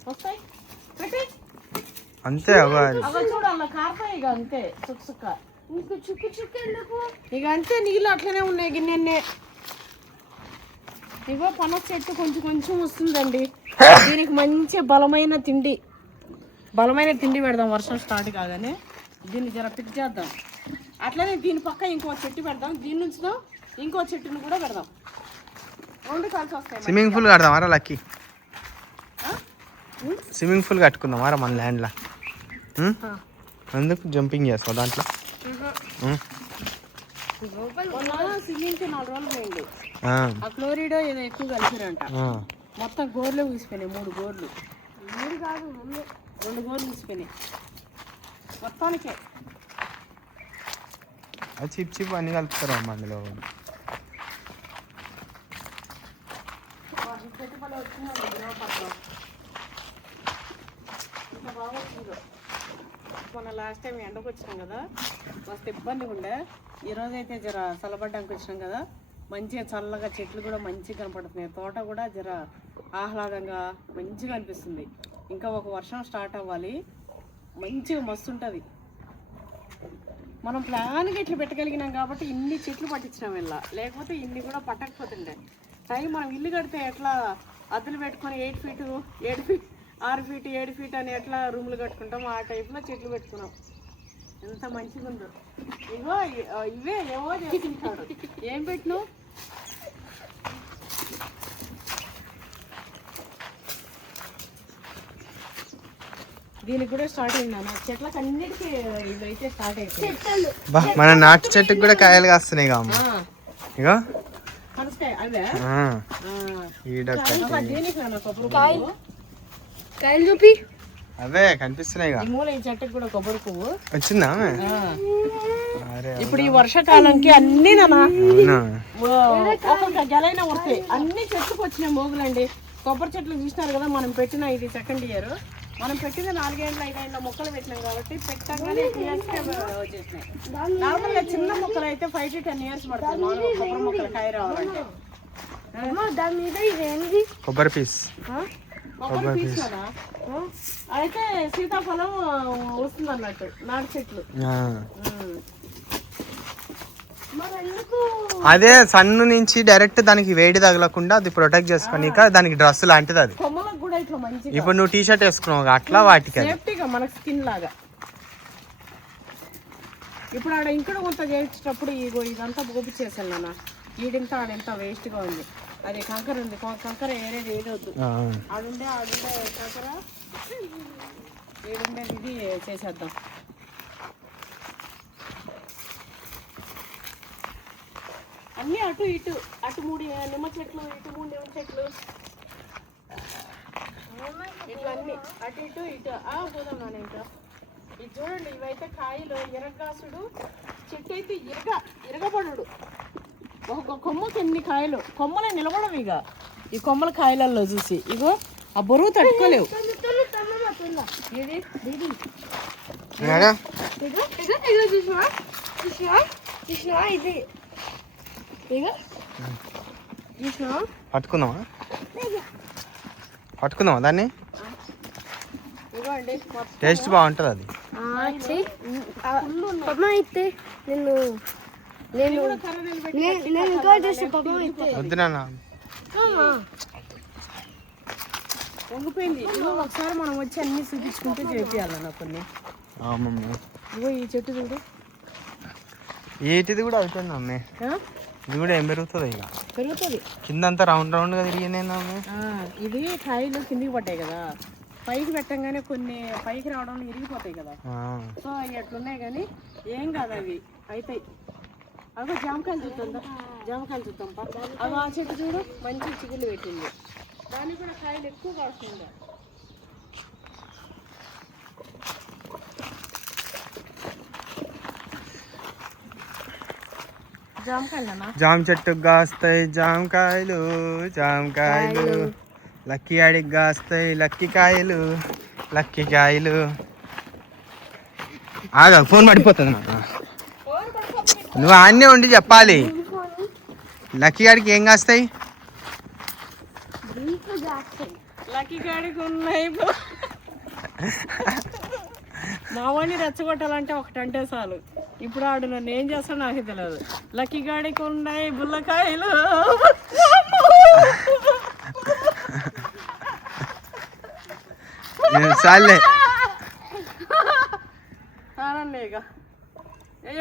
వస్తాయి పెట్టి అంతే. అవి చూడాల కారతాయి ఇక అంతే, చుక్క చుక్క. ఇంక చుక్కు చుక్క ఎందుకు ఇక అంతే, నీళ్ళు అట్లనే ఉన్నాయి గిన్నె. ఇగో పనస చెట్టు కొంచెం కొంచెం వస్తుందండి. దీనికి మంచి బలమైన తిండి పెడదాం వర్షం స్టార్ట్ కాగానే. దీన్ని జర పిక్ చేద్దాం. అట్లనే దీని పక్క ఇంకో చెట్టు పెడదాం, దీని నుంచి ఇంకో చెట్టును కూడా పెడదాం. 2 కలిసి వస్తాయి. స్విమ్మింగ్ పూల్ కడదాం అరా లక్కీ, స్విమ్మింగ్ పూల్ కట్టుకుందామారా మన ల్యాండ్లో? ఎందుకు జంపింగ్ చేస్తావు దాంట్లో? స్విమ్మింగ్ 4 రోజులు పోయింది. ఆ క్లోరిడో ఏదో ఎక్కువ కలిసిరంట. మొత్తం గోర్లు ఊసిపోయినాయి. 3 గోర్లు. 3 కాదు 2 గోర్లు ఊసిపోయినాయి మొత్తానికే. అది చిప్ అన్నీ కలుపుతారు అమ్మ అందులో. మొన్న లాస్ట్ టైం ఎండకు వచ్చినాం కదా, మస్తు ఇబ్బందిగా ఉండే. ఈరోజు అయితే జర చల్లబడ్డానికి వచ్చినాం కదా, మంచిగా చల్లగా చెట్లు కూడా మంచిగా కనపడుతున్నాయి. తోట కూడా జర ఆహ్లాదంగా మంచిగా అనిపిస్తుంది. ఇంకా ఒక వర్షం స్టార్ట్ అవ్వాలి, మంచిగా మస్తు ఉంటుంది. మనం ప్లాన్గా ఇట్లా పెట్టగలిగినాం కాబట్టి ఇన్ని చెట్లు పట్టించినాం ఇలా, లేకపోతే ఇన్ని కూడా పట్టకపోతుండే. టైం మనం ఇల్లు కడితే ఎట్లా అద్దెలు పెట్టుకొని 8 ఫీటు 7 ఫీట్ 6 ఫీట్ 7 ఫీట్ అని ఎట్లా రూమ్లు కట్టుకుంటాం, ఆ టైప్లో చెట్లు పెట్టుకున్నాం. ఎంత మంచిగా ఉందో. ఇగో ఇవే ఏవో చేసుకుంటాడు. ఏం పెట్టినావు? దీనికి కూడా స్టార్ట్ అయిందా? చెట్లకు అన్నిటికీ ఇవైతే స్టార్ట్ అయిపోయి. మన నాటు చెట్టుకు కూడా కాయలు కాస్తున్నాయి అమ్మ. ఇగో పనసకాయ అవే కాయలు చూపి. అవే కనిపిస్తున్నాయి. ఈ మూల ఈ చెట్టుకు కూడా కొబ్బరి పువ్వు వచ్చిందా? ఇప్పుడు ఈ వర్షాకాలంకి అన్ని ఒక్కొక్క గెలైనా వస్తాయి. అన్ని చెట్లకు వచ్చినాయి మోగులండి. కొబ్బరి చెట్లు చూసినారు కదా, మనం పెట్టిన ఇది 2nd ఇయర్. మనం పెట్టిన 4 ఏళ్ళ 5 ఏళ్ళ మొక్కలు పెట్టినాం కాబట్టి పెట్టగానే 2 ఇయర్స్ వచ్చేసినాయి. నార్మల్గా చిన్న మొక్కలు అయితే 5 to 10 years పడుతుంది మామూలుగా కొబ్బరి మొక్కలు కాయ రావాలంటే. దాని మీద ఇదేంటి? కొబ్బరి పీస్. కొబ్బరి పీస్ కదా. అయితే సీతాఫలం వస్తుంది అన్నట్టు నాటు చెట్లు. అదే సన్ను నుంచి డైరెక్ట్ దానికి వేడి తగలకుండా అది ప్రొటెక్ట్ చేసుకోనిక దానికి డ్రెస్ లాంటిది అది. కొమ్మలకు కూడా ఇట్లా మంచిగా ఇప్పుడు నువ్వు టీ షర్ట్ వేసుకున్నావు అట్లా వాటికి సేఫ్టీగా మనకు స్కిన్ లాగా. ఇప్పుడు ఆడ ఇంకడ కొంత చేసేటప్పుడు ఇగో ఇదంతా గోపిచ్చేసాను నాన్న. ఈడింత ఆడంత వేస్ట్గా ఉంది. అది కంకర ఉంది, కంకర ఏరేది ఏదొద్దు. ఆడుండే కంకర ఏడుండేది ఇది చేసేద్దాం. అన్నీ అటు ఇటు 3 నిమ్మ చెట్లు, ఇటు 3 నిమ్మ చెట్లు, ఇట్లా అన్ని అటు ఇటు పోదాం నాన్న. ఇంకా ఇది చూడండి, ఇవైతే కాయలు ఇరగాసుడు చెట్టు అయితే ఇరగబడు. ఒక కొమ్మకి ఎన్ని కాయలు, కొమ్మలే నిలబడవు. ఇక ఈ కొమ్మల కాయలలో చూసి ఇగో ఆ బరువు తట్టుకోలేవు. పట్టుకుందామా దాన్ని? టేస్ట్ బాగుంటుంది అది. అయితే వద్దు నాన్న, వంగిపోయింది. ఒకసారి మనం వచ్చి అన్ని చూపించుకుంటూ చేయాలన్న కొన్ని. ఇగో ఈ చెట్టు చూడు, ఏటిది కూడా అయిపోయింది అమ్మే. ఇది కూడా ఏం పెరుగుతుంది? ఇక పెరుగుతుంది. కిందంతా రౌండ్గా తిరిగినాయి అమ్మే. ఇది కాయలు కిందికి పడ్డాయి కదా, పైకి పెట్టంగానే కొన్ని పైకి రావడం ఇరిగిపోతాయి కదా. సో అవి అట్లున్నాయి కానీ ఏం కాదు, అవి అవుతాయి. అదో జామకాయలు చూద్దాం, జామకాయలు చూద్దాం. అవి ఆ చెట్టు చూడు మంచి చిగుళ్ళు పెట్టింది, దానికి కూడా కాయలు ఎక్కువ కాస్తుంది. జామ చెట్టుకు కాస్తాయి జామకాయలు, జామకాయలు. లక్కీ ఆడికి కాస్తాయి లక్కీ కాయలు, లక్కీ కాయలు. ఆగా ఫోన్ పడిపోతుంది నాకు. నువ్వు ఆన్నే ఉండి చెప్పాలి. లక్కీ గాడికి ఏం కాస్తాయి? లక్కీ గాడికి ఉన్నాయి. మావాడిని రెచ్చగొట్టాలంటే ఒకటంటే చాలు. ఇప్పుడు ఆడు నన్ను ఏం చేస్తాడు నాకు తెలియదు. లక్కీ గాడికి ఉన్నాయి బుల్లకాయలు. చాలే అనండి. ఇక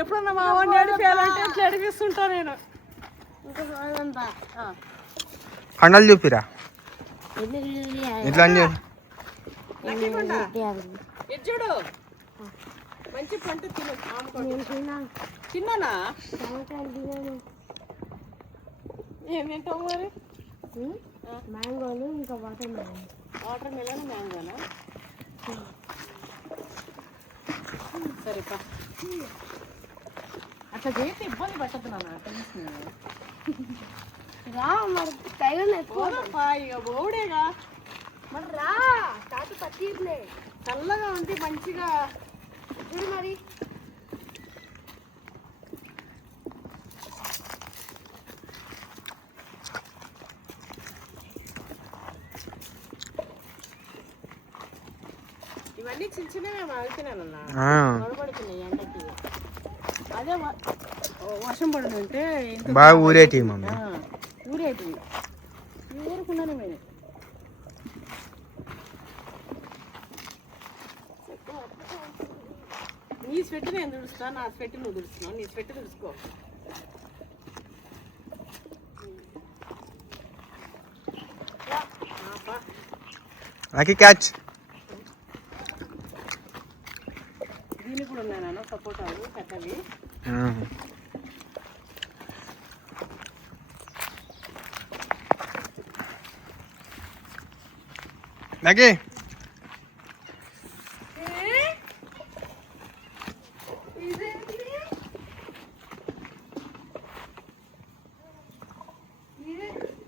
ఎప్పుడన్నా మావాడిని అడిపేయాలంటే ఇట్లా అడిపిస్తుంటా నేను. కండలు చూపిరా ఇట్లా. లక్కీకొండ ఇది చూడు మంచి పంట తిను తిన్నానా ఏం తింటావు మరి మ్యాంగోలు ఇంకా వాటర్ మెలన్. వాటర్ మెలన్ మ్యాంగోనా సరేపా అట్లా చేస్తే ఇబ్బంది పట్టదు నాన్న తెలుసు రా మరి టైగర్ ఎక్కువ ఇక బోడేగా మరి రా తాత పట్టిర్లే చల్లగా ఉంటే మంచిగా చూడు మరి ఇవన్నీ చిన్న చిన్నవి ఆగుతున్నానన్నా గొడవడుతున్నాయి ఎండకి అదే వర్షం పడుతుంటే బాగా ఊరేటి మమ్మీ ఊరేటి ఊరుకున్నాను నేను నీ స్వెట్ నేను తుడుస్తా నా స్వెట్ నువ్వు తుడుస్తున్నావు నీ స్వెట్ తుడుచుకో లక్కీ క్యాచ్ దీనికి కూడా ఉన్నాయి నాన్న సపోటాలు పెద్దవి లక్కీ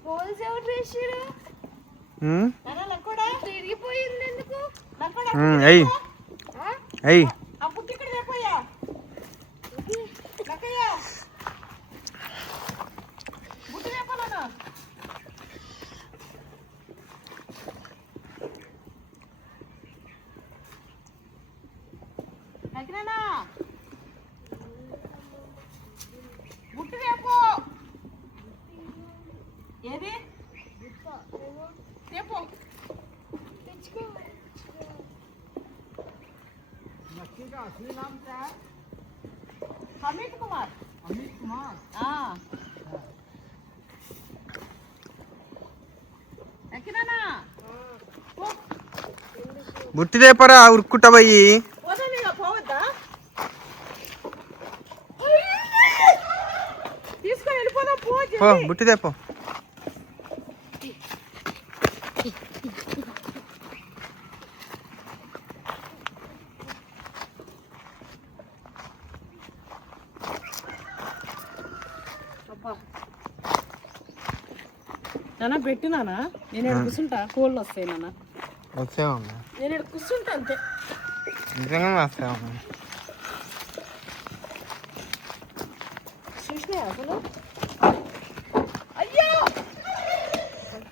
హోల్స్ అవుట్ వేసాడు తిరిగిపోయింది ఎందుకు అయ్యి అయ్యి ఆ పుట్టి ఇక్కడ లేపోయా లక్కయ్య బుట్టి లేపాలనా లక్కనా బుట్టి లేపో ఏది లేపో अमित कुमार हाँ ఎక్కినానా బుట్టి దేపరా ఉరుక్కుంటా పోయి పోదా పోవద్దా తీసుకొని వెళ్ళిపోదాం పో బుట్టి దేపో నాన్న పెట్టినానా నేను ఇక్కడ కూర్చుంటా కోళ్ళు వస్తాయి నాన్న వచ్చేవమ్మా నేను ఇక్కడ కూర్చుంటా అంతే నిజంగా వస్తావమ్మా చూసినా అసలు అయ్యో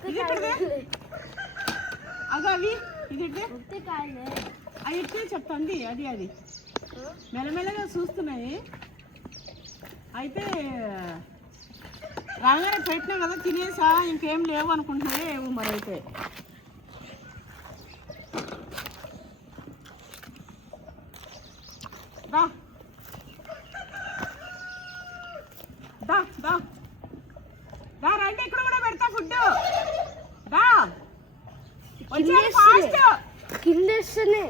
ఇది ఎక్కడిదే అగా అవి ఇది అవి ఎట్టే చెప్తాంది అది మెల్లమెల్లగా చూస్తున్నాయి అయితే రాగానే పెట్టినా కదా తినేసా ఇంకేం లేవు అనుకుంటున్నాయి ఏమో మరి అయితే దా దా దా దా రండి ఇక్కడ కూడా పెడతా ఫుడ్ దా ఫాస్ట్ కిందేస్తూనే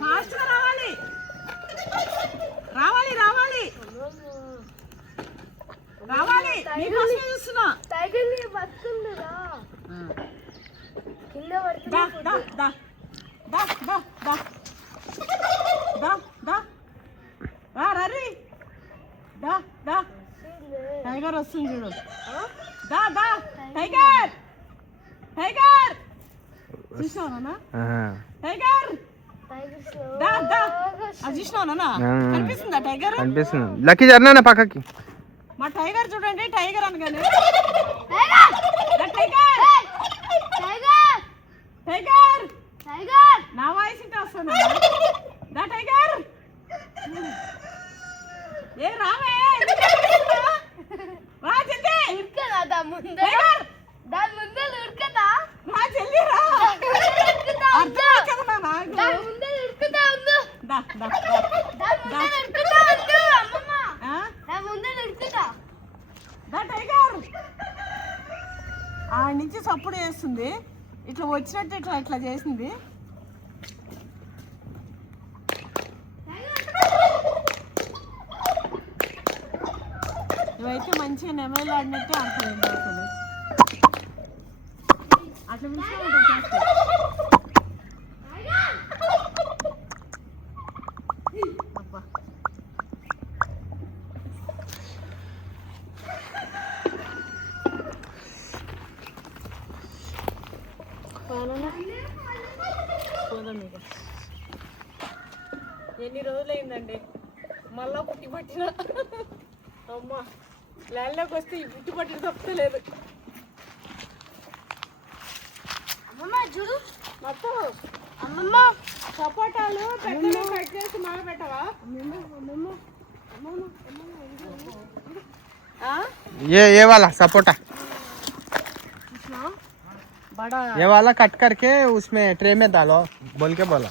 ఫాస్ట్గా రావాలి రావాలి రావాలి రావాలి నీకోసమే చూస్తున్నా టైగర్ ని బతుకుందిరా కింద దా దా దా దా దా దా దా దా రా రరి దా దా టైగర్ వస్తుంది చూడు దా దా టైగర్ టైగర్ చూసినావునా టైగర్ దా దా అది చూసినావునా కనిపిస్తుందా టైగర్ కనిపిస్తుంది లక్కీ జర్నా పక్కకి మా టైగర్ చూడండి టైగర్ అనగానే టైగర్ నా వాయిస్ ఇంటే వస్తుంది దా టైగర్ ఏ రావే రా జల్దీ ఉడకదా దాని ముందే టైగర్ దాని ముందే ఉడకదా రా జల్దీ రా అర్థం కదా నాకు దాని ముందే ఉడకదా ఉండు దా దా దాని ముందే ఉడకదా ఉండు అమ్మమ్మ దాని ముందే ఉడకదా దా టైగర్ ఆ నుంచి సప్పుడు చేస్తుంది ఇట్లా వచ్చినట్టు ఇట్లా ఇట్లా చేసింది. ఇవైతే మంచిగా నెమలు ఆడినట్టే ఆడుతుంది అసలు. అట్లా మించి ఎన్ని రోజులైందండి మళ్ళా పుట్టి పట్టిన. అమ్మా ల్యాండ్లోకి వస్తే ఈ పుట్టి పట్టిన తప్పలేదు. అమ్మమ్మ చూడు మొత్తం అమ్మమ్మ సపోటాలు పెద్దగా కట్ చేసి మాగ పెట్టవా? ये वाला सपोटा बड़ा ये वाला कट करके उसमें ट्रे में डालो बोल के बोला.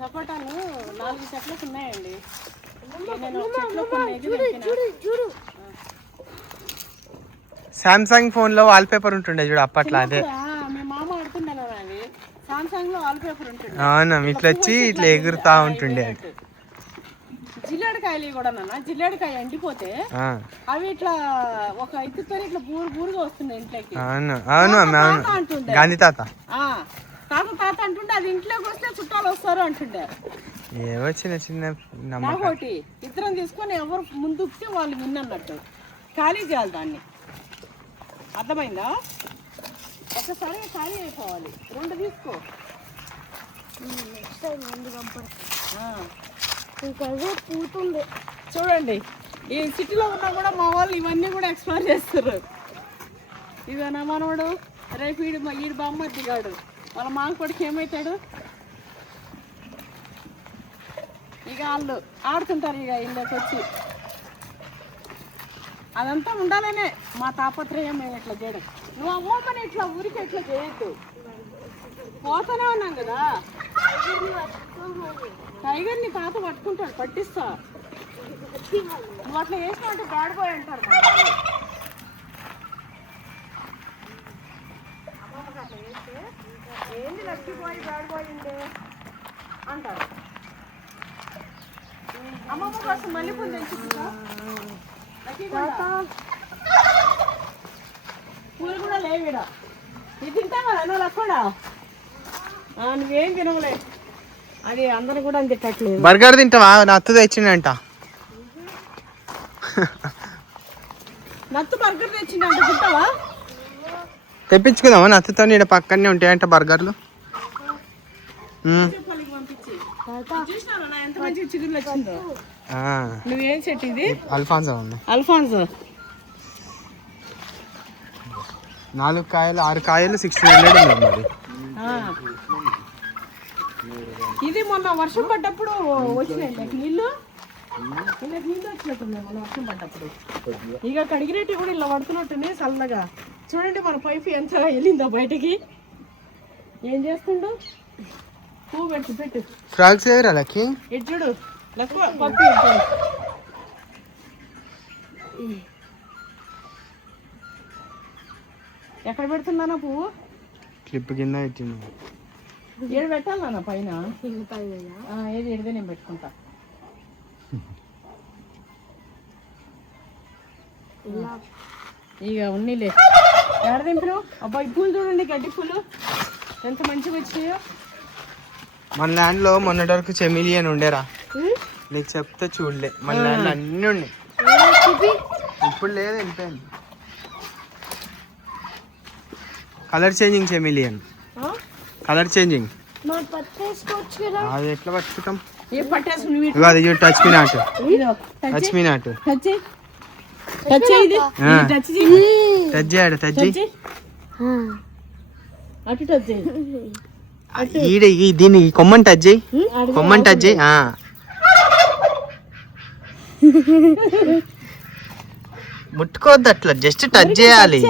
సపోటాలు 4 చెట్లకు ఉన్నాయండి. నేను చెట్లు కొనేది తెంపినా. సామ్సంగ్ ఫోన్ లో వాల్ పేపర్ ఉంటుండే చూడు అప్పట్లో అదే. మీ మామ ఆడుతున్నాను అది సామ్సంగ్ లో వాల్ పేపర్ ఉంటుంది. అవునా ఇట్లా వచ్చి ఇట్లా ఎగురుతా ఉంటుండే. జిల్లేడుకాయలు కూడా నాన్న, జిల్లేడుకాయ ఎండిపోతే అవి ఇట్లా ఒక ఇత్తుతో ఇట్లా బూరుగా వస్తున్నాయి ఇంట్లోకి. అవును అవును అవును గాంధీ తాత తాత తాత అంటుండే, అది ఇంట్లోకి వస్తే చుట్టాలు వస్తారు అంటుండే. ఏవో చిన్న చిన్న నాకోటి ఇద్దరం తీసుకొని ఎవరు ముందుకి వాళ్ళు విన్నట్టు ఖాళీ చేయాలి దాన్ని. అర్థమైందా? ఒకసారి ఖాళీ అయిపోవాలి. 2 తీసుకో. ఇంకదే పూతుంది. చూడండి ఈ సిటీలో ఉన్నా కూడా మా వాళ్ళు ఇవన్నీ కూడా ఎక్స్ప్లోర్ చేస్తారు. ఇదేనా మనవాడు రేపు ఈడు బామ్మ దిగాడు వాళ్ళ మామ కొడుకు ఏమవుతాడు? ఇక వాళ్ళు ఆడుతుంటారు ఇక ఇళ్ళకి వచ్చి. అదంతా ఉండాలనే మా తాపత్రయం. మేము ఇట్లా చేయడం. నువ్వు అమ్మమ్మని ఇట్లా ఊరికి ఎట్లా చేయొద్దు. పోతానే ఉన్నాం కదా. టైగర్ ని తాత పట్టుకుంటాడు, పట్టిస్తా. నువ్వు అట్లా చేసినావు అంటే బ్యాడ్ బాయ్ అంటారు. అమ్మమ్మకి అట్లా చేస్తే ఏంది లక్కీ బాయ్ బ్యాడ్ బాయ్ ఉండే అంటారు. అమ్మమ్మ కోసం మళ్ళీ పూలు తెచ్చుకుంటా. పూలు కూడా లేవిడ. ఇది తింటావా నువ్వు లక్కడా? నువ్వేం తినవులే. అది అందరూ కూడా తిట్టట్లేదు. బర్గర్ తింటావా? నత్తు తెచ్చిండంట. నత్తు బర్గర్ తెచ్చిండంట, తింటావా? తెప్పించుకుందామా? నత్తుతో నీడ పక్కనే ఉంటాయంట బర్గర్లు. ఎంత మంచి చిగురులు వచ్చిందో. నువ్వేం చెట్టు ఇది? అల్ఫాన్సో ఉంది. అల్ఫాన్సో 4 కాయలు 6 కాయలు 1600 ఉంది మరి. ఇది మొన్న వర్షం పడ్డప్పుడు వచ్చినాయి నీళ్ళు. నీళ్ళు వచ్చినట్టున్నాయి మొన్న వర్షం పడ్డప్పుడు. ఇక కడిగినట్టు కూడా ఇలా పడుతున్నట్టునే చల్లగా. చూడండి మన పైపు ఎంత వెళ్ళిందో బయటికి. ఏం చేస్తుండో పువ్వు పెట్టు. ఫ్రాగ్స్ ఎవరా లక్కీ? ఇటు చూడు లక్కు పప్పు. ఎక్కడ పెడుతున్నానా పువ్వు? క్లిప్ కింద పెట్టింది. ఏడు పెట్టాలన్నా పైన? ఏది ఎడితే నేను పెట్టుకుంటా. ఇక ఉన్నీలే. ఎక్కడ దింపినావు? అబ్బాయి పూలు చూడండి, గడ్డి పూలు ఎంత మంచిగా వచ్చినాయో. మన ల్యాండ్ లో మొన్నటి వరకు చెమిలియన్ ఉండేరా, నీకు చెప్తే చూడలే. మన ల్యాండ్ అన్ని ఉన్నాయి, ఇప్పుడు లేదు, వెళ్ళిపోయింది. Colour changing chameleon, colour changing. అది ఎట్లా పట్టుకుంటాం? అది చూడు, touch me not, touch me not. Touch చేయడు, టచ్ చేయి. దీన్ని కొమ్మని టచ్ చేయి, కొమ్మని టచ్ చేయి. ముట్టుకోవద్దు అట్లా, జస్ట్ టచ్ చేయాలి.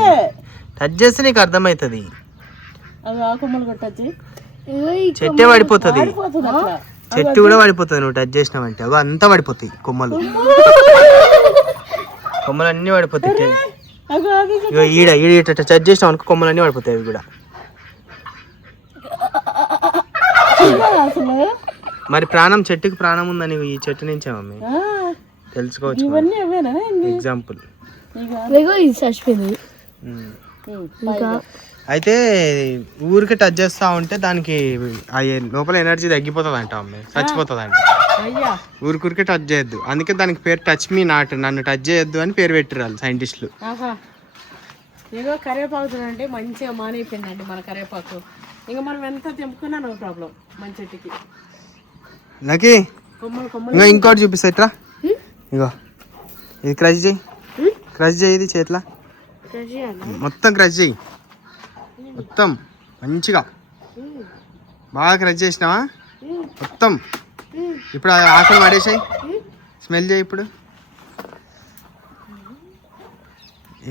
టచ్ చేస్తే నీకు అర్థమవుతుంది. చెట్టే పడిపోతుంది, చెట్టు కూడా పడిపోతుంది నువ్వు టచ్ చేసినావంటే. అవి అంతా పడిపోతాయి, కొమ్మలు కొమ్మలు అన్నీ పడిపోతాయి. ఈడ ఈడ టచ్ చేసినావు అనుకో, కొమ్మలు అన్నీ పడిపోతాయి. అవి కూడా అసలు మరి ప్రాణం చెట్టుకి ప్రాణం ఉందని ఈ చెట్టు నుంచే మమ్మీ తెలుసుకోవచ్చు. ఇవన్నీ అవేనా ఎగ్జాంపుల్. అయితే ఊరికి టచ్ చేస్తా ఉంటే దానికి ఆ లోపల ఎనర్జీ తగ్గిపోతుంది అంట మమ్మీ, చచ్చిపోతుంది అంట. అయ్యా ఊరికే టచ్ చేయొద్దు, అందుకే దానికి పేరు టచ్ మీ నాట్, నన్ను టచ్ చేయొద్దు అని పేరు పెట్టారు వాళ్ళు సైంటిస్టులు. ఇగో కరివేపాకు చూడండి మంచిగా మానైపోయిందండి మన కరివేపాకు. ఇంకా మనం ఎంత తెంపుకున్నా నో ప్రాబ్లం మన చెట్టుకి. లకి కొమ్మలు కొమ్మలు ఇంకా ఇంకోటి చూపిస్తా ఇట్లా. ఇగో ఇది క్రష్ చేయి, క్రష్ చేయి, ఇది చేతిలో మొత్తం క్రష్ చేయి, మొత్తం మంచిగా బాగా క్రష్ చేసినావా మొత్తం. ఇప్పుడు ఆకులు పడేసాయి, స్మెల్ చేయి. ఇప్పుడు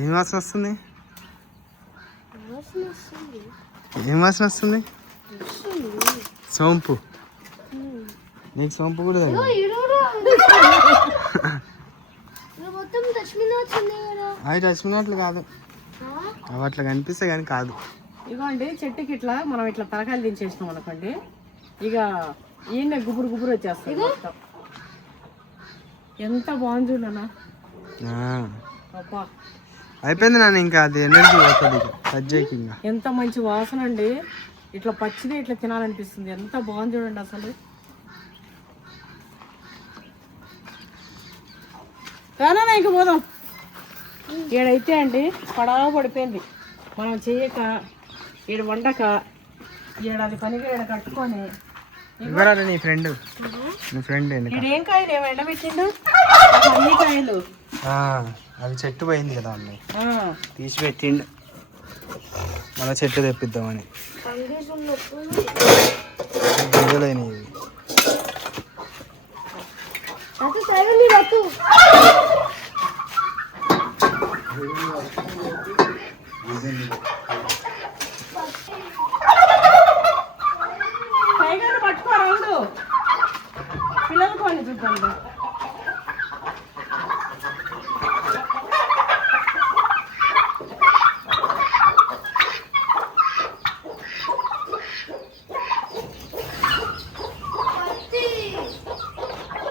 ఏం వాసన వస్తుంది? ఏం వాసన వస్తుంది? సోంపు. నీకు సోంపు కూడా తెలియదు? అవి టచ్మినట్లు కాదు, అవి అట్లా కనిపిస్తే కానీ కాదు. ఇగోండి చెట్టుకి ఇట్లా మనం ఇట్లా తలకాయలు దించేసినాం అనుకోండి, ఇక ఈయన గుబురు గుబురు వచ్చేస్తుంది మొత్తం. ఎంత బాగుంది చూడనా. అబ్బా అయిపోయింది నాన్న, ఇంకా అది ఎనర్జీ పోతుంది టచ్ చేయకి. ఇంకా ఎంత మంచి వాసన అండి, ఇట్లా పచ్చిదే ఇట్లా తినాలనిపిస్తుంది. ఎంత బాగుంది చూడండి అసలు. రానా ఇంక పోదాం. ఈడైతే అండి పడవ పడిపోయింది, మనం చెయ్యక ఈడ వండక ఏడాది పనిగా ఈడ కట్టుకొని. ఇవ్వరా నీ ఫ్రెండ్, నీ ఫ్రెండ్ ఈడేం కాయలు ఏమో ఎండబెట్టిండు, అన్ని కాయలు. అది చెట్టు పోయింది కదా అన్నీ తీసి పెట్టిండు, మన చెట్టు తెప్పిద్దామని. గింజలైనవి టైగర్ పట్టుకోరా ఉండు, పిల్లలు కొని చూద్దాం.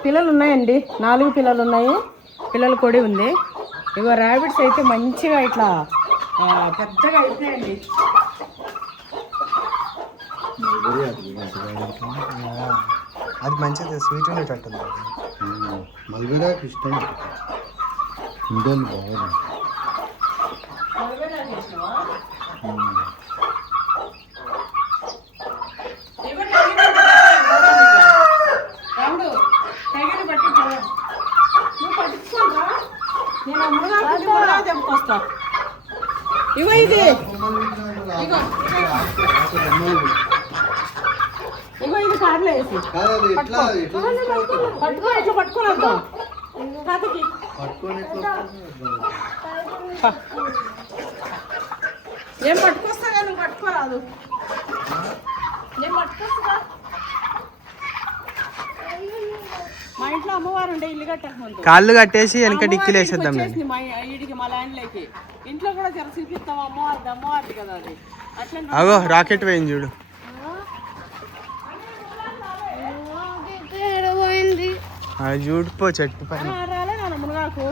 పిల్లలు ఉన్నాయండి, 4 పిల్లలు ఉన్నాయి, పిల్లల కొడి ఉంది. ఇగో ర్యాబిట్స్ అయితే మంచిగా ఇట్లా పెద్దగా అయిపోయాయండి. అది మంచిది, స్వీట్ ఉండేటట్టుంది. మల్బెరాకు ఇష్టం ఉండేది బాగా. ఇగో ఇది ఇగో ఇది కార్లో వేసి పట్టుకో, ఇట్లా పట్టుకొని వద్దాం తాతకి. ఏం పట్టుకొస్తా కానీ నువ్వు పట్టుకోరాదు. నేను పట్టుకొస్తా. మా ఇంట్లో అమ్మవారు ఉండే, ఇల్లు కట్టక కాళ్ళు కట్టేసి వెనక డిక్కిలు వేసేద్దాం. మా ఈడికి మా ల్యాండ్లోకి ఇంట్లో కూడా జర చూపిస్తాం. అమ్మవారిది అమ్మవారిది కదా అది. అట్లా అగో రాకెట్ పోయింది చూడు. అది చూడిపో చెట్టు పైన. రాలే నాన్న మునగాకు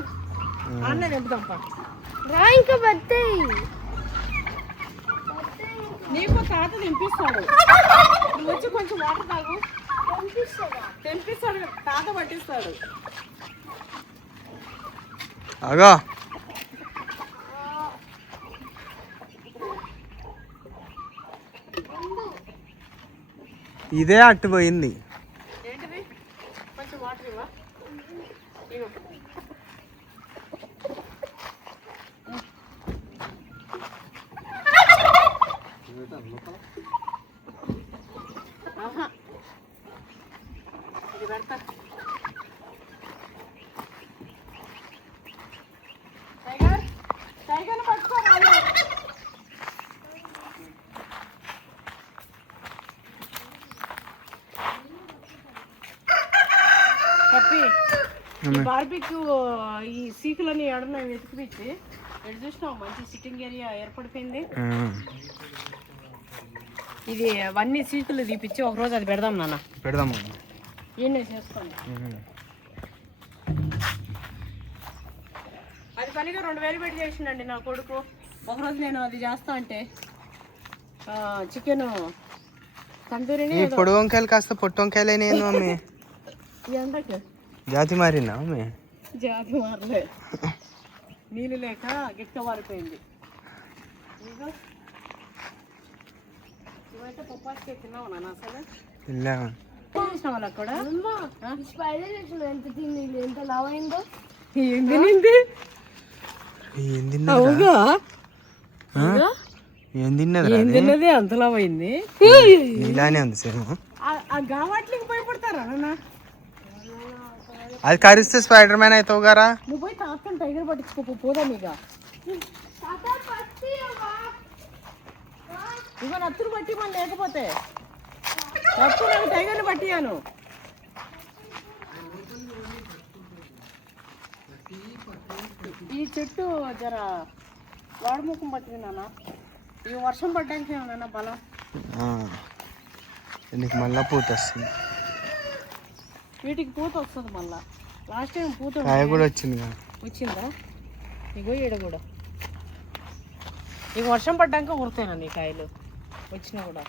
అన్నీ నింపుతాంపా. ఇంకా బత్తాయి నీకు తాత తెంపిస్తాడు, నువ్వు వచ్చి కొంచెం వాటర్ తాగు. తెంపిస్తాడు తాత, పట్టిస్తాడు. అగో ఇదే అట్టు పోయింది. ఏంటిది? కొంచెం వాటర్ ఇవ్వ. ఇవ్వ. ఆహా ఇది పెడతా. టైగర్ టైగర్ని పట్టుకోవాలి. పప్పి బార్బిక్యూ ఈ సీకులని ఎడన వెతికిపిచ్చి ఎడు చూసినావు మంచి సిట్టింగ్ ఏరియా ఏర్పడిపోయింది. ఇది అవన్నీ సీకులు తీపిచ్చి ఒక రోజు అది పెడదాం నాన్న. పెడదాం. ఈయన చేసుకోండి. అది పనిగా 2000 పెట్టి చేసిండండి నా కొడుకు. ఒకరోజు నేను అది చేస్తా అంటే చికెన్ తందూరిని ఈ పొడి వంకాయలు కాస్త పొట్టు వంకాయలు అయినాయి మమ్మీ. ఎంతకు జాతి మారిందా మమ్మీ? జాతి మారలే, నీళ్ళు లేక గిట్ట మారిపోయింది. ఇంకా ఇవైతే పప్పాకి తిన్నావు నాన్న అసలు ఇలా చూసిన వాళ్ళకి కూడా స్పైడర్ ఎంత తింది, ఎంత లావ్ అయిందో. ఏం తినింది? ఏం అవుగా ఏం తిన్నది? ఏం తిన్నది అంతలా పోయింది. ఇలానే ఉంది సేమ్. ఆ గావాట్లకి భయపడతారా నాన్న? అది కరిస్తే స్పైడర్ మ్యాన్ అవుతావు గారా. నువ్వు పోయి తాతను టైగర్ పట్టించుకో పోదాం. ఇక నత్తులు పట్టి మనం లేకపోతే నత్తు నేను టైగర్ని పట్టియాను. ఈ చెట్టు జర వాడుముఖం పట్టింది నాన్న. ఈ వర్షం పడ్డానికి నాన్న బలం. నీకు మళ్ళా పూత వస్తుంది. వీటికి పూత వస్తుంది మళ్ళా. లాస్ట్ టైం పూత కాయ కూడా వచ్చింది కదా. వచ్చిందా? ఇగో ఈడ కూడా ఇక వర్షం పడ్డాక ఉడతానండి ఈ కాయలు వచ్చినా కూడా.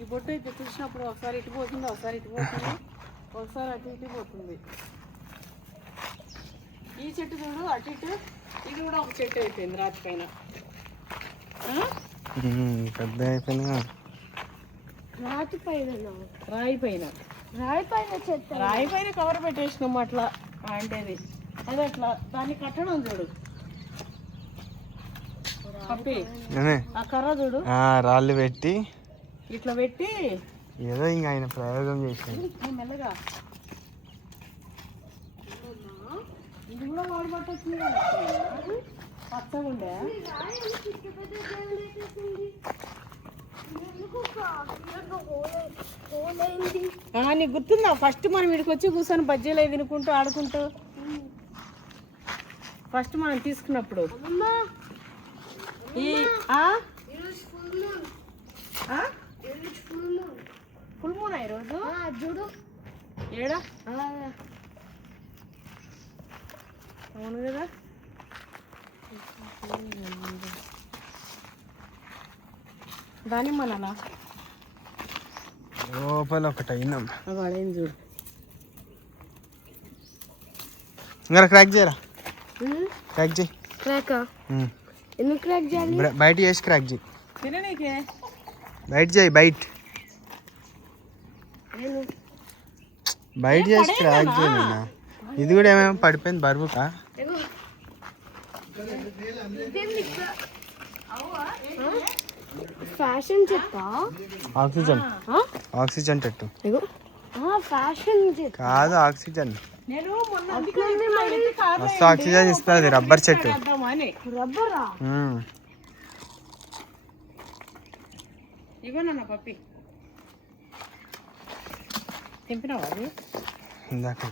ఈ బొట్టు అయితే చూసినప్పుడు ఒకసారి ఇటు పోతుంది, ఒకసారి ఇటు పోతుంది, ఒకసారి అటు ఇటు పోతుంది. ఈ చెట్టు చూడు అటు ఇటు. ఇది కూడా ఒక చెట్టు అయిపోయింది రాతి పైన. పెద్ద అయిపోయింది. రాతి పైన రాయి పైన చెత్త. రాయి పైన కవర్ పెట్టేసినాము అట్లా అంటేది. అదే అట్లా దాన్ని కట్టడం చూడు పప్పి. ఆ కర్ర చూడు రాళ్ళు పెట్టి ఇట్లా పెట్టి ఏదో ఇంకా ఆయన ప్రయోగం చేశాడు. మెల్లగా ఇది కూడా వాడబట్టొచ్చింది పచ్చగా ఉండే. నీకు గుర్తుందా ఫస్ట్ మనం ఇక్కడికి వచ్చి కూర్చొని బజ్జీలు తినుకుంటూ ఆడుకుంటూ ఫస్ట్ మనం తీసుకున్నప్పుడు ఈ ఫుల్ మూన్ ఈరోజు చూడు ఏడా అవును కదా. దానిమ్మ నాన్న లోపల ఒకటి అయినాం. వాడేం చూడు ఇంకా క్రాక్ చేయరా. క్రాక్ చేయి. క్రాకా? ఎందుకు క్రాక్ చేయాలి? బయట చేసి క్రాక్ చేయి. తిననీకే బయట చేయి. బయట చేసి క్రాక్ చేయమన్నా. ఇది కూడా ఏమేమో పడిపోయింది బరువుకా. ఫ్యాషన్ చెత్త. ఆక్సిజన్ చెట్టు ఫ్యాషన్ చెత్త కాదు, ఆక్సిజన్. నేను మస్తు ఆక్సిజన్ ఇస్తుంది. రబ్బర్ చెట్టు. రబ్బరా? ఇగో నాన్న పప్పి తింపినావా అది? ఇందాక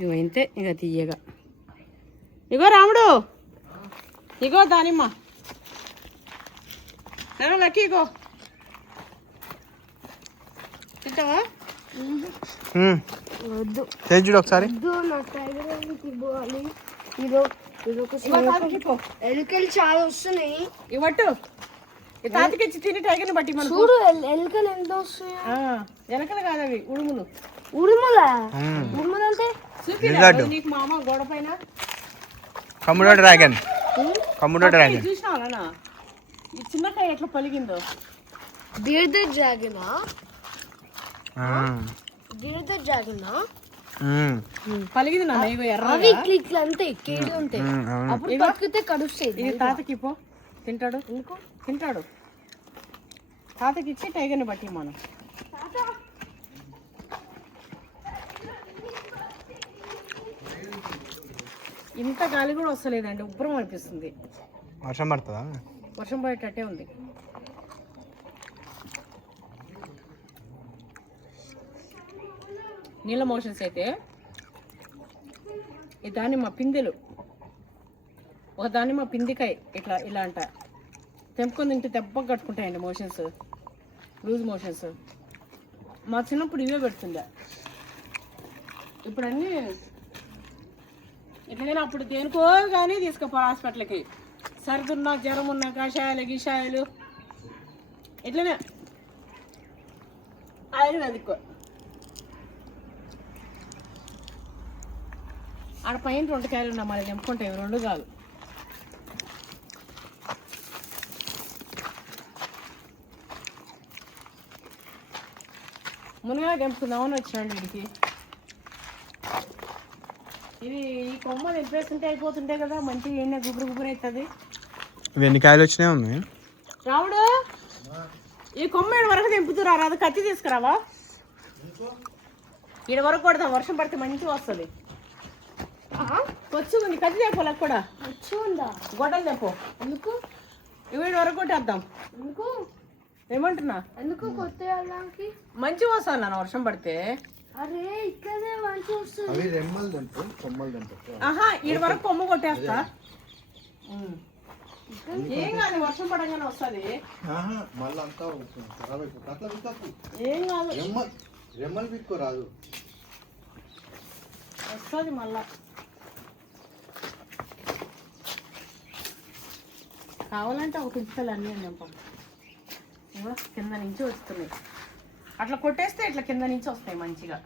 ఇగో ఇంతే ఇక తీయగా. ఇగో రాముడు, ఇగో దానిమ్మ. లక్కీ ఇగో తింటావా? వద్దు చూడు ఒకసారి. ఎలుకలు చాలా వస్తున్నాయి. ఇవ్వట్టు ఈ తాతకిచ్చి తిని టైగర్ని బట్టి మనం చూడు ఎలుకలు ఎంత వస్తాయి. ఎలకలు కాదు అవి ఉడుములు. ఉడుముల ఉడుములు అంటే నీకు మా అమ్మ గోడ పైన కమ్ముడో డ్రాగన్. కమ్ముడో డ్రాగన్ చూసినావా? ఈ చిన్నకాయ ఎట్లా పలిగిందో. దీర్ఘ డ్రాగనా? దీర్ఘ డ్రాగనా పలిగింది నా. ఇగో అవి ఇట్లా అంతే ఎక్కేది ఉంటాయి. అప్పుడు బతికితే కడుస్తాయి. ఇది తాతకి పో తింటాడు. ఎందుకు తింటాడు? తాతకి ఇచ్చి టైగర్ని బట్టి మనం. ఇంత గాలి కూడా వస్తలేదండి, ఉబ్బరం అనిపిస్తుంది. వర్షం పడుతుందా? వర్షం పడేటట్టే ఉంది. నీళ్ళ మోషన్స్ అయితే ఈ దాన్ని మా పిందెలు ఒక దానిమ్మ పిందికాయ ఇట్లా ఇలా అంట తెంపుకొని తింటే దెబ్బగా కట్టుకుంటాయండి మోషన్స్, లూజ్ మోషన్స్. మా చిన్నప్పుడు ఇవే పెడుతుండే. ఇప్పుడు అన్నీ ఎట్లయినా అప్పుడు దేనికో కానీ తీసుకుపో హాస్పిటల్కి. సర్దున్నా జ్వరం ఉన్నా కషాయాలు గిషాయాలు ఇట్లనే ఆయుర్వేదిక్. ఆడ పైన 2 కాయలు ఉన్నా మళ్ళీ తెంపుకుంటాయి, 2 కాదు. మునగా తెంపుకుందామని వచ్చాడు వీడికి. ఇది ఈ కొమ్మలు ఎప్పుడేస్తుంటే అయిపోతుంటాయి కదా, మంచిగా ఎండ గుబురు అవుతుంది. ఇవి ఎన్ని కాయలు వచ్చినాయి మమ్మీ? రావుడు ఈ కొమ్మ ఈడ వరకు తెంపుతురా, అది కత్తి తీసుకురావా? ఈడ వరకు కొడతా, వర్షం పడితే మంచిగా వస్తుంది. వచ్చి ఉంది కత్తి తెంపాలి కూడా. వచ్చి ఉందా? గొడ్డలు తెంపు. ఎందుకు? ఇవి వరకు కొట్టేద్దాం. ఎందుకు? ఏమంటున్నా? ఎందుకు కొత్త వాళ్ళకి మంచిగా వస్తాను నాన్న వర్షం పడితే. అరే ఇక్కడే మంచి వస్తుంది. అవి రెమ్మలు దంపు కొమ్మలు దంపు. ఆహా ఈడ వరకు కొమ్మ కొట్టేస్తా. ఏం కాదు, వర్షం పడంగానే వస్తుంది. మళ్ళీ అంతా ఖరాబ్ అయిపోతుంది. అట్లా విత్తకు. ఏం కాదు, రెమ్మలు పిక్కో రాదు, వస్తుంది మళ్ళా. కావాలంటే ఒక పిక్కలు అన్నీ నింపం. ఇవో కింద నుంచి వస్తున్నాయి. అట్లా కొట్టేస్తే ఇట్లా కింద నుంచి వస్తాయి మంచిగా,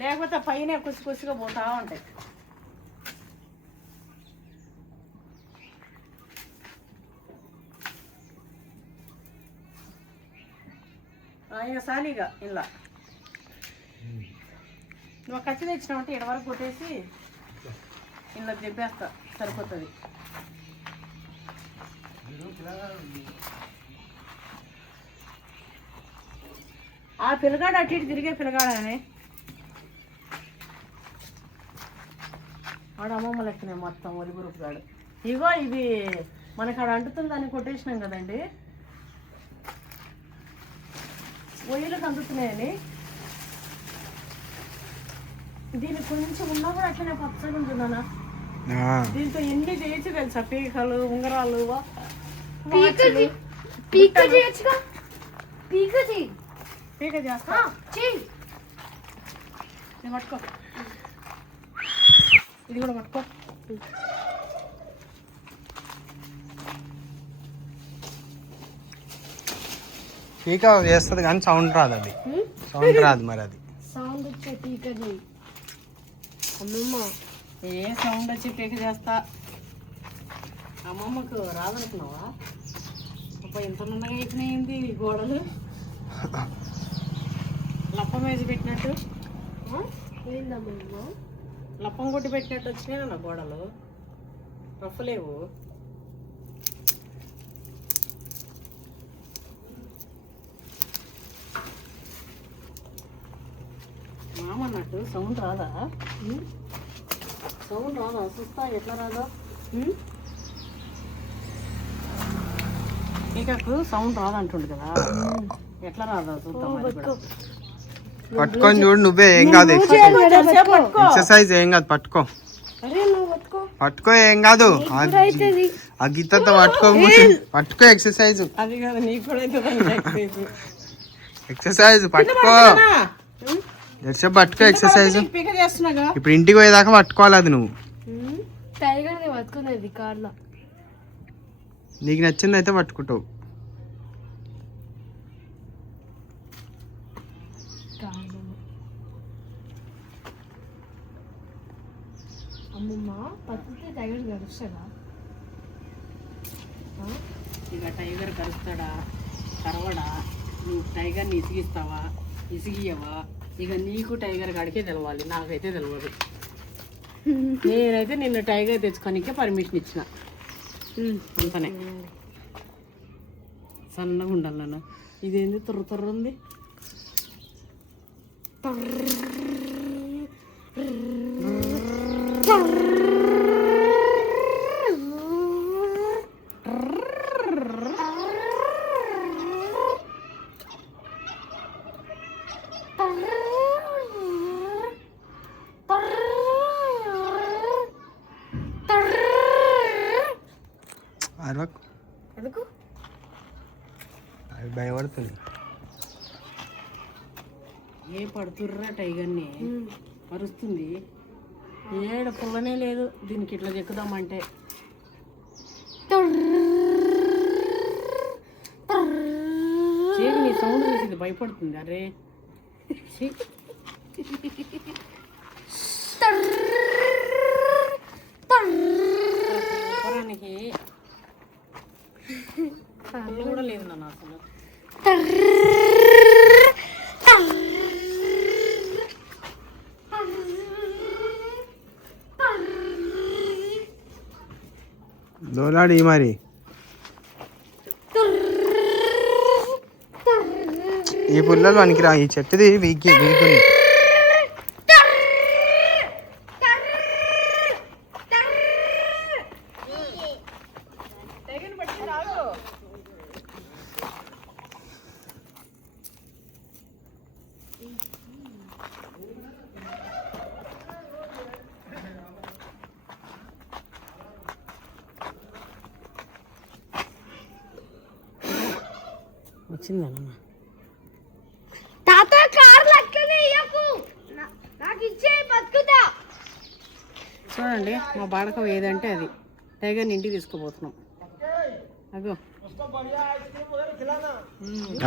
లేకపోతే పైన కుసిగా పోతా ఉంటాయి. ఇక సాలిగా ఇలా నువ్వు కత్తి తెచ్చినావంటే ఇక్కడ వరకు కొట్టేసి ఇలా దెబ్బేస్తా, సరిపోతుంది. ఆ పిల్లగాడు అటు ఇటు తిరిగే పిల్లగాడనే వాడు అమ్మమ్మ లెక్కనే మొత్తం ఒలిగురుపు గాడు. ఇగో ఇది మనకు ఆడ అంటుతుందని కొట్టేసినాం కదండి, ఒయ్యిలకు అందుతున్నాయని. దీనికి కొంచెం ఉన్నా కూడా అట్లనే పచ్చగా ఉంటుందన్నా. దీంతో ఎన్ని చేయొచ్చు తెలుసా, పీకలు ఉంగరాలు పీక చేయొచ్చుగా. పీక చేస్తా. ఇది పట్టుకో, ఇది కూడా పట్టుకో. పీక చేస్తుంది కానీ సౌండ్ రాదు, అది సౌండ్ రాదు. మరి అది సౌండ్ వచ్చే పీక చేయి అమ్మమ్మ. ఏ సౌండ్ వచ్చి పీక చేస్తా. అమ్మమ్మకు రాదనుకున్నావా? అబ్బా ఇంత నుండగా ఎక్కినాయింది గోడలు, లప్పం వేసి పెట్టినట్టు, ఏందమ్మమ్మ? లప్పం కొట్టి పెట్టినట్టు వచ్చినాయి నా గోడలు, రఫ్ఫలేవు. మామన్నట్టు సౌండ్ రాదా? సౌండ్ రాదా? చూస్తా ఎట్లా రాదా. పీకకు సౌండ్ రాదంటుండు కదా, ఎట్లా రాదా చూద్దాం. పట్టుకొని చూడు నువ్వే, ఏం కాదు. ఎక్సర్సైజ్ ఏం కాదు, పట్టుకో పట్టుకో, ఏం కాదు. ఆ గీతతో పట్టుకో, పట్టుకో. ఎక్సర్సైజ్ అది కాదు, నీకు కూడా ఎక్సర్సైజ్ పట్టుకో, ఎట్సే పట్టుకో ఎక్సర్సైజ్. పీక చేస్తున్నాగా. ఇప్పుడు ఇంటికి పోయేదాకా పట్టుకోవాలి అది నువ్వు. టైగర్ పట్టుకునేది కార్లో. నీకు నచ్చింది అయితే పట్టుకుంటావు. అమ్మమ్మ పట్టుకుంటే టైగర్ గడుస్తాడా? ఇక టైగర్ కరుస్తాడా కరవడా? నువ్వు టైగర్ని ఇసిగిస్తావా ఇసిగియవా? ఇక నీకు టైగర్ కాడికే తెలవాలి, నాకైతే తెలియదు. నేనైతే నిన్ను టైగర్ తెచ్చుకోనికే పర్మిషన్ ఇచ్చిన, అంతనే. సన్నగా ఉండాలి నన్ను. ఇదేంది తుర్ర ఉంది. అరవకు, ఎందుకు అవి భయపడుతుంది. ఏ పడుతుర్రా టైగర్ని మరుస్తుంది. ఏడ పుల్లనే లేదు దీనికి ఇట్లా చెక్కుదామంటే. చేతి నీ సౌండ్ చేసింది భయపడుతుంది. అరే పురానికి పుల్ల కూడా లేదు నాన్న అసలు. దోలాడి మరి ఈ పుల్లలు వానికి రా, ఈ చెట్టుది వీగుతుంది. వచ్చిందన్న తాత కార్ లెక్కనే ఇయ్యకు. నాకు ఇచ్చే బతుకుతా. చూడండి మా బాడకం ఏదంటే అది. టైగర్ని ఇంటికి తీసుకుపోతున్నాం. అగో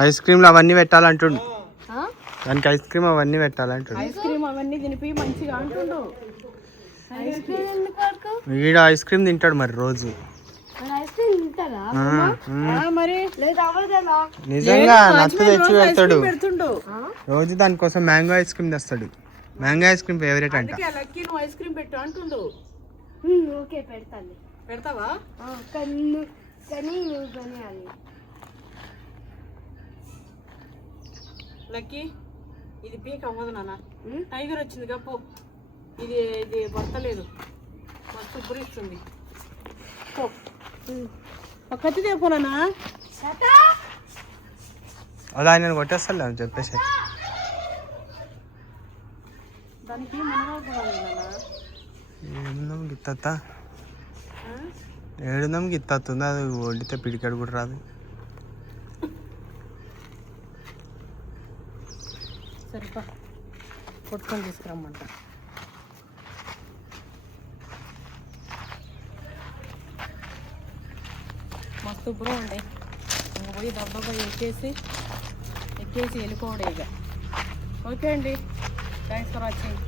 ఐస్ క్రీమ్లు అవన్నీ పెట్టాలంటుండు. దానికి ఐస్ క్రీమ్ అవన్నీ పెట్టాలంటుండు. ఐస్ క్రీమ్ అవన్నీ తినిపి మంచిగా అంటుండు. ఐస్ క్రీమ్ ఎందుకు వరకు? వీడు ఐస్ క్రీమ్ తింటాడు మరి రోజు. ఐస్ క్రీమ్ తింటారా? మరి లేదు అవ్వదేనా? నిజంగా నచ్చ తెచ్చి పెడతాడు పెడుతుండు. రోజు. దానికోసం మ్యాంగో ఐస్ క్రీమ్ తెస్తాడు. మ్యాంగో ఐస్ క్రీమ్ ఫేవరెట్ అంట. అందుకే లక్కీ నువ్వు ఐస్ క్రీమ్ పెట్టు అంటుండు. ఓకే పెడతాను. పెడతావా? కానీ నువ్వు కొనియాలి. లక్కీ ఇది పీక్ అవ్వదు నాన్న. టైగర్ వచ్చింది గప్పు. ఇది ఇది బతలేదు. మస్తు ఉబ్బరిస్తుంది. ఒక కత్తి తెపోనా? అలా ఆయన కొట్టేస్తాను అని చెప్పేసి. దానికి ఏడుందాం గిత్త ఏడుందాం గిత్తుంది. అది వండితే పిడికాడు కూడా రాదు. సరిపా కొట్టుకొని తీసుకురమ్మంట. మస్తు బ్రో అండి. ఇంక పోయి దబ్బగా ఎక్కేసి వెళ్ళిపోవడే ఇక. ఓకే అండి, థ్యాంక్స్ ఫర్ వాచింగ్.